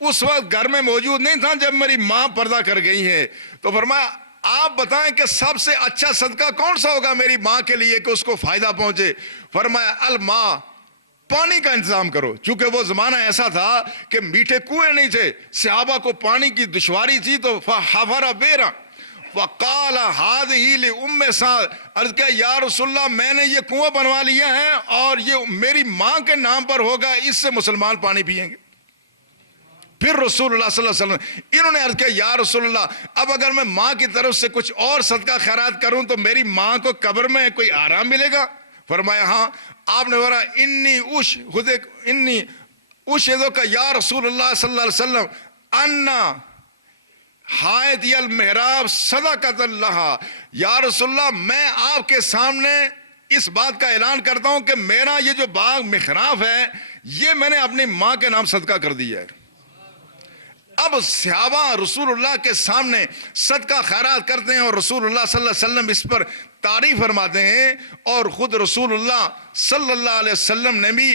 اس وقت گھر میں موجود نہیں تھا جب میری ماں پردہ کر گئی ہے، تو فرمایا آپ بتائیں کہ سب سے اچھا صدقہ کون سا ہوگا میری ماں کے لیے کہ اس کو فائدہ پہنچے؟ فرمایا الماء، پانی کا انتظام کرو، چونکہ وہ زمانہ ایسا تھا کہ میٹھے کنویں نہیں تھے، صحابہ کو پانی کی دشواری تھی، تو فحفر بیرا وقال هذه لأم سعد، عرض کیا یا رسول اللہ میں نے یہ کنواں بنوا لیا ہے اور یہ میری ماں کے نام پر ہوگا، اس سے مسلمان پانی پیئیں گے۔ پھر رسول اللہ صلی اللہ علیہ وسلم انہوں نے عرض کیا یا رسول اللہ، اب اگر میں ماں کی طرف سے کچھ اور صدقہ خیرات کروں تو میری ماں کو قبر میں کوئی آرام ملے گا؟ فرمایا ہاں۔ آپ نے فرمایا انی اشہدک یا رسول اللہ صلی اللہ علیہ وسلم انا حائطی المحراب صدقۃ اللہ، یا رسول اللہ میں آپ کے سامنے اس بات کا اعلان کرتا ہوں کہ میرا یہ جو باغ محراب ہے یہ میں نے اپنی ماں کے نام صدقہ کر دیا ہے۔ اب صحابہ رسول اللہ کے سامنے صدقہ خیرات کرتے ہیں اور رسول اللہ صلی اللہ علیہ وسلم اس پر تعریف فرماتے ہیں، اور خود رسول اللہ صلی اللہ علیہ وسلم نے بھی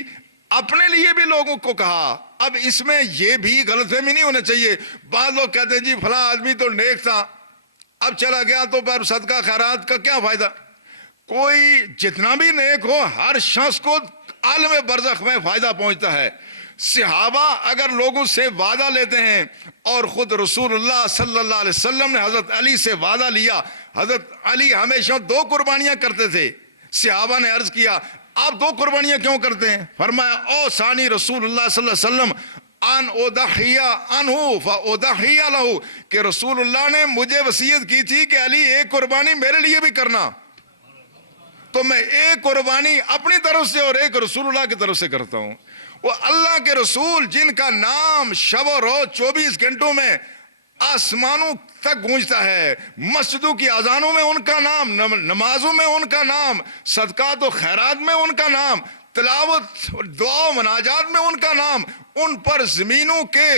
اپنے لیے بھی لوگوں کو کہا۔ اب اس میں یہ بھی غلط فہمی نہیں ہونا چاہیے، بعض لوگ کہتے ہیں جی فلاں آدمی تو نیک تھا اب چلا گیا تو پر صدقہ خیرات کا کیا فائدہ؟ کوئی جتنا بھی نیک ہو ہر شخص کو عالم برزخ میں فائدہ پہنچتا ہے۔ صحابہ اگر لوگوں سے وعدہ لیتے ہیں، اور خود رسول اللہ صلی اللہ علیہ وسلم نے حضرت علی سے وعدہ لیا، حضرت علی ہمیشہ 2 قربانیاں کرتے تھے۔ صحابہ نے عرض کیا آپ 2 قربانیاں کیوں کرتے ہیں؟ فرمایا او ثانی رسول اللہ صلی اللہ علیہ وسلم ان اضحی عنہ فاضحی لہ، کہ رسول اللہ نے مجھے وصیت کی تھی کہ علی ایک قربانی میرے لیے بھی کرنا، تو میں ایک قربانی اپنی طرف سے اور ایک رسول اللہ کی طرف سے کرتا ہوں۔ وہ اللہ کے رسول جن کا نام شب و روز 24 گھنٹوں میں آسمانوں تک گونجتا ہے، مسجدوں کی اذانوں میں ان کا نام، نمازوں میں ان کا نام، صدقات و خیرات میں ان کا نام، تلاوت دعا و مناجات میں ان کا نام، ان پر زمینوں کے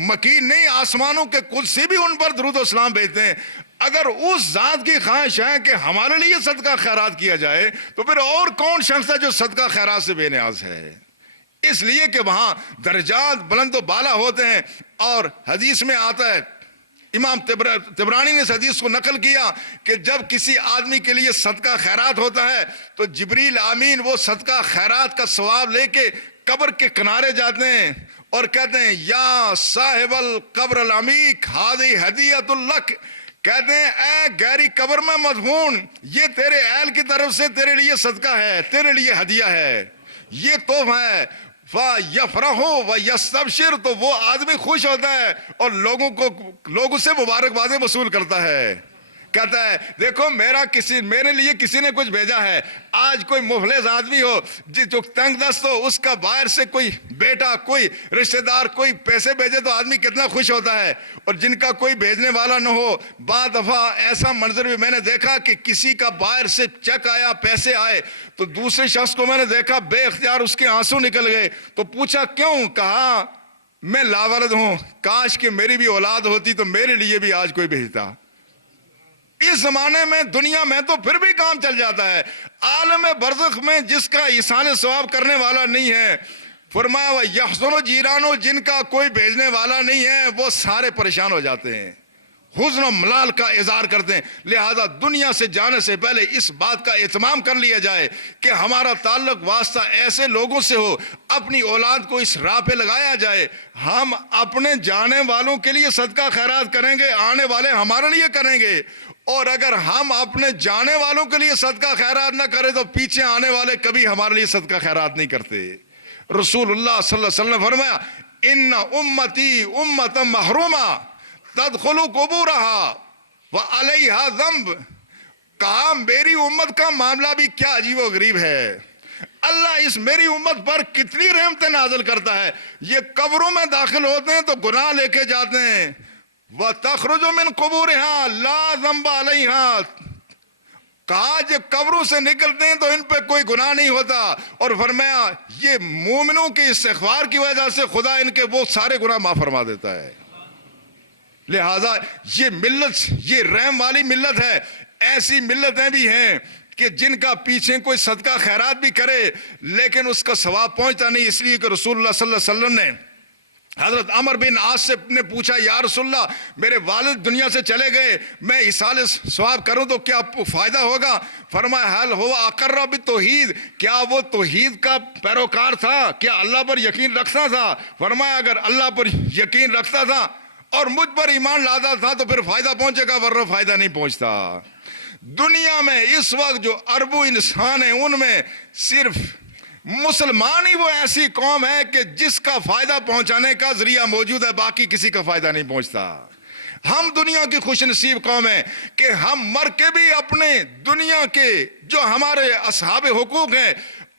مکین نہیں آسمانوں کے قدسی بھی ان پر درود و سلام بھیجتے ہیں۔ اگر اس ذات کی خواہش ہے کہ ہمارے لیے صدقہ خیرات کیا جائے تو پھر اور کون شخص ہے جو صدقہ خیرات سے بے نیاز ہے؟ اس لیے کہ وہاں درجات بلند و بالا ہوتے ہیں، اور حدیث میں آتا ہے، امام طبرانی نے اس حدیث کو نقل کیا کہ جب کسی آدمی کے لیے صدقہ خیرات ہوتا ہے تو جبریل آمین وہ صدقہ خیرات کا ثواب لے کے قبر کے کنارے جاتے ہیں اور کہتے ہیں یا صاحب القبر العمیق ہذہ ہدیۃ لک، کہتے ہیں اے گہری قبر میں مدفون، یہ تیرے اہل کی طرف سے تیرے لیے صدقہ ہے، تیرے لیے ہدیہ ہے، یہ تحفہ ہے۔ فَيَفْرَحُ وَيَسْتَبْشِرُ، تو وہ آدمی خوش ہوتا ہے اور لوگوں سے مبارکبادیں وصول کرتا ہے، کہتا ہے دیکھو میرے لیے کسی نے کچھ بھیجا ہے. آج کوئی مفلس آدمی ہو جو تنگ دست ہو, اس کا باہر سے کوئی بیٹا, کوئی رشتہ دار کوئی پیسے بھیجے تو آدمی کتنا خوش ہوتا ہے, اور جن کا کوئی بھیجنے والا نہ ہو. بعض دفعہ ایسا منظر بھی میں نے دیکھا کہ کسی کا باہر سے چیک آیا, پیسے آئے, تو دوسرے شخص کو میں نے دیکھا بے اختیار اس کے آنسو نکل گئے. تو پوچھا کیوں؟ کہا میں لاولد ہوں, کاش کہ میری بھی اولاد ہوتی تو میرے لیے بھی آج کوئی بھیجتا. اس زمانے میں دنیا میں تو پھر بھی کام چل جاتا ہے. عالم برزخ میں جس کا ایصال ثواب کرنے والا نہیں ہے, فرمایا وہ یحزن جیرانو, جن کا کوئی بھیجنے والا نہیں ہے وہ سارے پریشان ہو جاتے ہیں, حزن و ملال کا اظہار کرتے ہیں. لہذا دنیا سے جانے سے پہلے اس بات کا اہتمام کر لیا جائے کہ ہمارا تعلق واسطہ ایسے لوگوں سے ہو, اپنی اولاد کو اس راہ پہ لگایا جائے. ہم اپنے جانے والوں کے لیے صدقہ خیرات کریں گے, آنے والے ہمارے لیے کریں گے. اور اگر ہم اپنے جانے والوں کے لیے صدقہ خیرات نہ کریں تو پیچھے آنے والے کبھی ہمارے لیے صدقہ خیرات نہیں کرتے. رسول اللہ صلی اللہ علیہ وسلم نے فرمایا ان امتی امتا محرومہ تدخل قبورہا وعلیہا ذنب. کہا میری امت کا معاملہ بھی کیا عجیب و غریب ہے. اللہ اس میری امت پر کتنی رحمتیں نازل کرتا ہے. یہ قبروں میں داخل ہوتے ہیں تو گناہ لے کے جاتے ہیں. وَتَخْرُجُ مِنْ قُبُورِهَا لَا ذَنْبَ عَلَيْهَا. کہا جب قبروں سے نکلتے ہیں تو ان پہ کوئی گناہ نہیں ہوتا. اور فرمایا یہ مومنوں کے استغفار کی وجہ سے خدا ان کے وہ سارے گناہ معاف فرما دیتا ہے. لہذا یہ ملت یہ رحم والی ملت ہے. ایسی ملتیں بھی ہیں کہ جن کا پیچھے کوئی صدقہ خیرات بھی کرے لیکن اس کا ثواب پہنچتا نہیں, اس لیے کہ رسول اللہ صلی اللہ علیہ وسلم نے حضرت عمر بن عاص سے نے پوچھا یا رسول اللہ میرے والد دنیا سے چلے گئے, میں ایصال ثواب کروں تو کیا فائدہ ہوگا؟ فرمایا حل ہوا اقر بالتوحید, کیا وہ توحید کا پیروکار تھا, کیا اللہ پر یقین رکھتا تھا؟ فرمایا اگر اللہ پر یقین رکھتا تھا اور مجھ پر ایمان لاتا تھا تو پھر فائدہ پہنچے گا, ورنہ فائدہ نہیں پہنچتا. دنیا میں اس وقت جو اربوں انسان ہیں ان میں صرف مسلمان ہی وہ ایسی قوم ہے کہ جس کا فائدہ پہنچانے کا ذریعہ موجود ہے, باقی کسی کا فائدہ نہیں پہنچتا. ہم دنیا کی خوش نصیب قوم ہیں کہ ہم مر کے بھی اپنے دنیا کے جو ہمارے اصحاب حقوق ہیں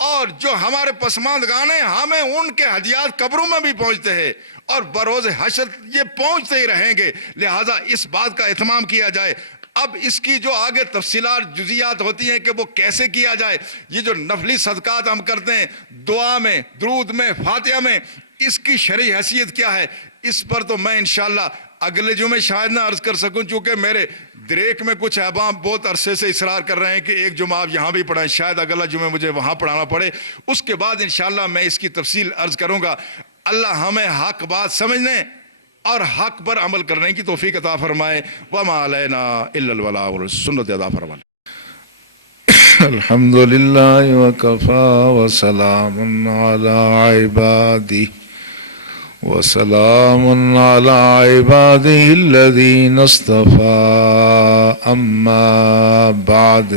اور جو ہمارے پسماندگان ہیں ہمیں ان کے ہدیات قبروں میں بھی پہنچتے ہیں اور بروز حشر یہ پہنچتے ہی رہیں گے. لہذا اس بات کا اہتمام کیا جائے. اب اس کی جو آگے تفصیلات جزیات ہوتی ہیں کہ وہ کیسے کیا جائے, یہ جو نفلی صدقات ہم کرتے ہیں دعا میں, درود میں, فاتحہ میں, اس کی شرعی حیثیت کیا ہے, اس پر تو میں انشاءاللہ اگلے جمعے شاید نہ عرض کر سکوں, چونکہ میرے دریک میں کچھ احباب بہت عرصے سے اصرار کر رہے ہیں کہ ایک جمعہ آپ یہاں بھی پڑھائیں, شاید اگلا جمعہ مجھے وہاں پڑھانا پڑے. اس کے بعد انشاءاللہ میں اس کی تفصیل عرض کروں گا. اللہ ہمیں حق بات سمجھنے اور حق پر عمل کرنے کی توفیق عطا فرمائے. وما علینا الا البلاغ والسنت عطا فرمائے. الحمد للہ وکفا وسلام علی عبادہ وسلام علی عبادہ الذین اصطفى اما بعد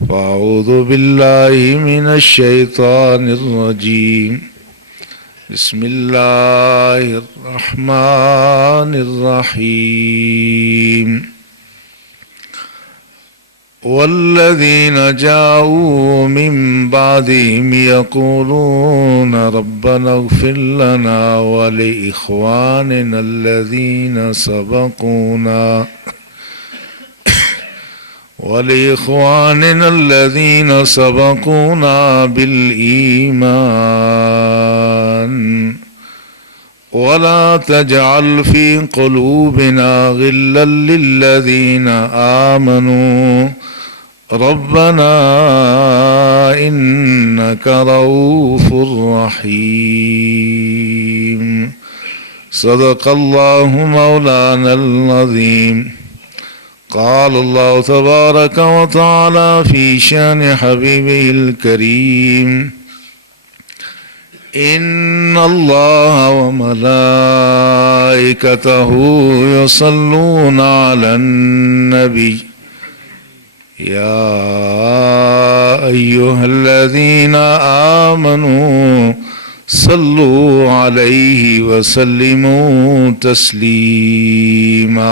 فاعوذ باللہ من الشیطان الرجیم بسم اللہ الرحمن الرحیم والذین جاءوا من بعدهم يقولون ربنا اغفر لنا ولإخواننا الذين سبقونا بالإيمان ولا تجعل في قلوبنا غلا للذين آمنوا ربنا إنك رؤوف رحيم. صدق الله مولانا العظيم. قال الله تبارك وتعالى في شان حبيبه الكريم إن الله وملائكته يصلون على النبي يا أيها الذين آمنوا صلوا عليه وسلموا تسليما.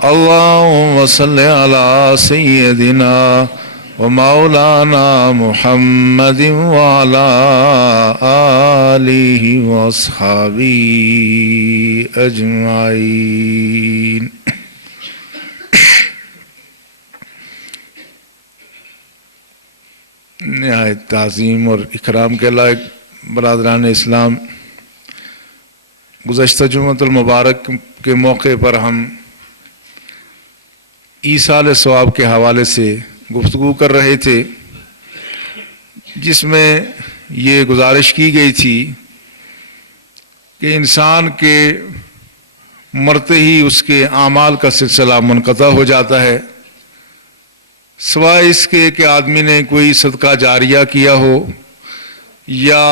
اللهم صل على سيدنا ومولانا محمد وعلى آله وأصحابه أجمعين. نہایت تعظیم اور اکرام کے لائق برادران اسلام، گزشتہ جمعۃ المبارک کے موقع پر ہم ایصال ثواب کے حوالے سے گفتگو کر رہے تھے، جس میں یہ گزارش کی گئی تھی کہ انسان کے مرتے ہی اس کے اعمال کا سلسلہ منقطع ہو جاتا ہے، سوائے اس کے کہ آدمی نے کوئی صدقہ جاریہ کیا ہو یا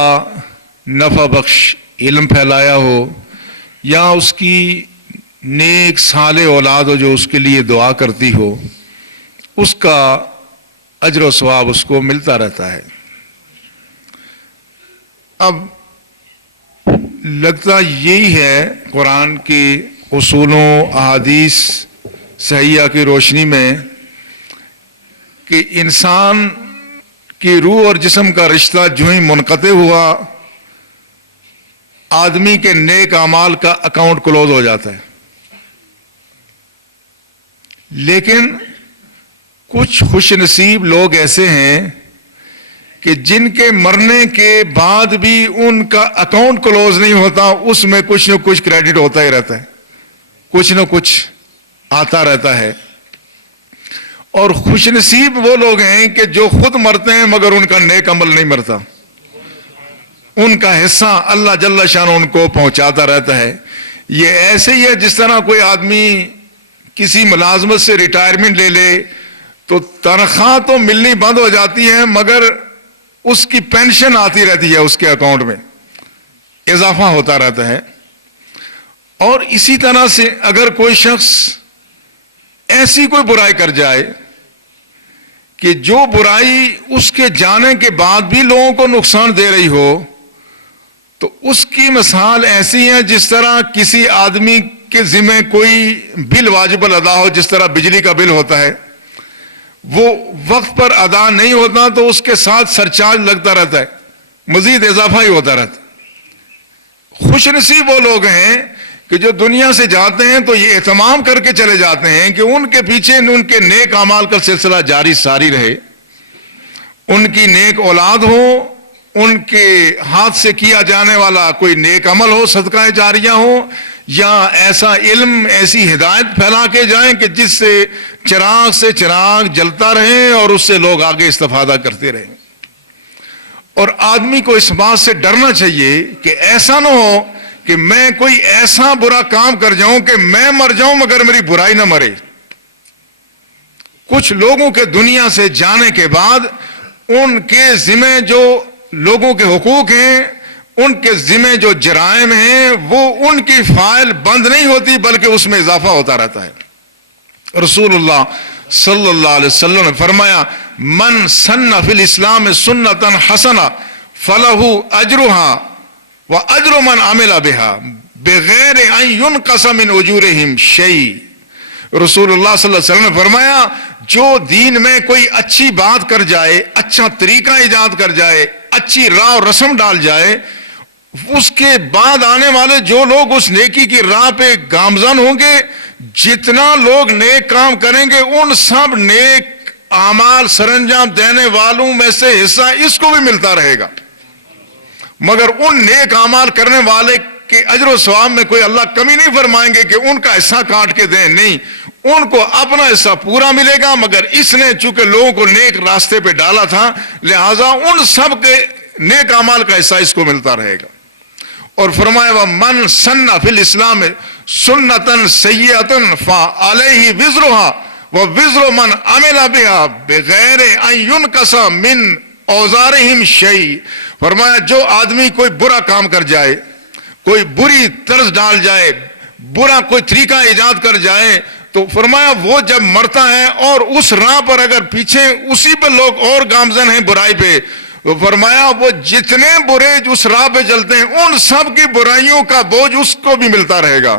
نفع بخش علم پھیلایا ہو یا اس کی نیک صالح اولاد ہو جو اس کے لیے دعا کرتی ہو، اس کا اجر و ثواب اس کو ملتا رہتا ہے۔ اب لگتا یہی ہے قرآن کے اصولوں، احادیث صحیحہ کی روشنی میں کہ انسان کی روح اور جسم کا رشتہ جو ہی منقطع ہوا، آدمی کے نیک اعمال کا اکاؤنٹ کلوز ہو جاتا ہے۔ لیکن کچھ خوش نصیب لوگ ایسے ہیں کہ جن کے مرنے کے بعد بھی ان کا اکاؤنٹ کلوز نہیں ہوتا، اس میں کچھ نہ کچھ کریڈٹ ہوتا ہی رہتا ہے، کچھ نہ کچھ آتا رہتا ہے۔ اور خوش نصیب وہ لوگ ہیں کہ جو خود مرتے ہیں مگر ان کا نیک عمل نہیں مرتا، ان کا حصہ اللہ جل شانہ ان کو پہنچاتا رہتا ہے۔ یہ ایسے ہی ہے جس طرح کوئی آدمی کسی ملازمت سے ریٹائرمنٹ لے لے تو تنخواہ تو ملنی بند ہو جاتی ہے مگر اس کی پینشن آتی رہتی ہے، اس کے اکاؤنٹ میں اضافہ ہوتا رہتا ہے۔ اور اسی طرح سے اگر کوئی شخص ایسی کوئی برائی کر جائے کہ جو برائی اس کے جانے کے بعد بھی لوگوں کو نقصان دے رہی ہو، تو اس کی مثال ایسی ہے جس طرح کسی آدمی کے ذمہ کوئی بل واجب الادا ہو، جس طرح بجلی کا بل ہوتا ہے، وہ وقت پر ادا نہیں ہوتا تو اس کے ساتھ سرچارج لگتا رہتا ہے، مزید اضافہ ہی ہوتا رہتا ہے۔ خوش نصیب وہ لوگ ہیں کہ جو دنیا سے جاتے ہیں تو یہ اہتمام کر کے چلے جاتے ہیں کہ ان کے پیچھے ان کے نیک اعمال کا سلسلہ جاری ساری رہے، ان کی نیک اولاد ہو، ان کے ہاتھ سے کیا جانے والا کوئی نیک عمل ہو، صدقہ جاریہ ہو، یا ایسا علم، ایسی ہدایت پھیلا کے جائیں کہ جس سے چراغ جلتا رہے اور اس سے لوگ آگے استفادہ کرتے رہیں۔ اور آدمی کو اس بات سے ڈرنا چاہیے کہ ایسا نہ ہو کہ میں کوئی ایسا برا کام کر جاؤں کہ میں مر جاؤں مگر میری برائی نہ مرے۔ کچھ لوگوں کے دنیا سے جانے کے بعد ان کے ذمہ جو لوگوں کے حقوق ہیں، ان کے ذمہ جو جرائم ہیں، وہ ان کی فائل بند نہیں ہوتی بلکہ اس میں اضافہ ہوتا رہتا ہے۔ رسول اللہ صلی اللہ علیہ وسلم نے فرمایا، من سن فی الاسلام سنتا حسنہ فلہ اجرہا واجر من عمل بہا بغیر ان ینقص من اجورہم شیء۔ رسول اللہ صلی اللہ علیہ وسلم نے فرمایا، جو دین میں کوئی اچھی بات کر جائے، اچھا طریقہ ایجاد کر جائے، اچھی راہ اور رسم ڈال جائے، اس کے بعد آنے والے جو لوگ اس نیکی کی راہ پہ گامزن ہوں گے، جتنا لوگ نیک کام کریں گے ان سب نیک اعمال سر انجام دینے والوں میں سے حصہ اس کو بھی ملتا رہے گا، مگر ان نیک اعمال کرنے والے کے اجر و ثواب میں کوئی اللہ کمی نہیں فرمائیں گے کہ ان کا حصہ کاٹ کے دیں، نہیں، ان کو اپنا حصہ پورا ملے گا، مگر اس نے چونکہ لوگوں کو نیک راستے پہ ڈالا تھا لہذا ان سب کے نیک اعمال کا حصہ اس کو ملتا رہے گا۔ اور فرمایا، وَمَنْ سَنَّ فِي الْإِسْلَامِ سُنَّةً سَيِّئَةً فَعَلَيْهِ وِزْرُهَا وَوِزْرُ مَنْ عَمِلَ بِهَا بِغَيْرِ أَنْ يُنْقَصَ مِنْ أَوْزَارِهِمْ شَيْءٍ۔ فرمایا جو آدمی کوئی برا کام کر جائے، کوئی بری طرز ڈال جائے، برا کوئی طریقہ ایجاد کر جائے، تو فرمایا وہ جب مرتا ہے اور اس راہ پر اگر پیچھے اسی پر لوگ اور گامزن ہیں برائی پہ، تو فرمایا وہ جتنے برے اس راہ پہ چلتے ہیں ان سب کی برائیوں کا بوجھ اس کو بھی ملتا رہے گا،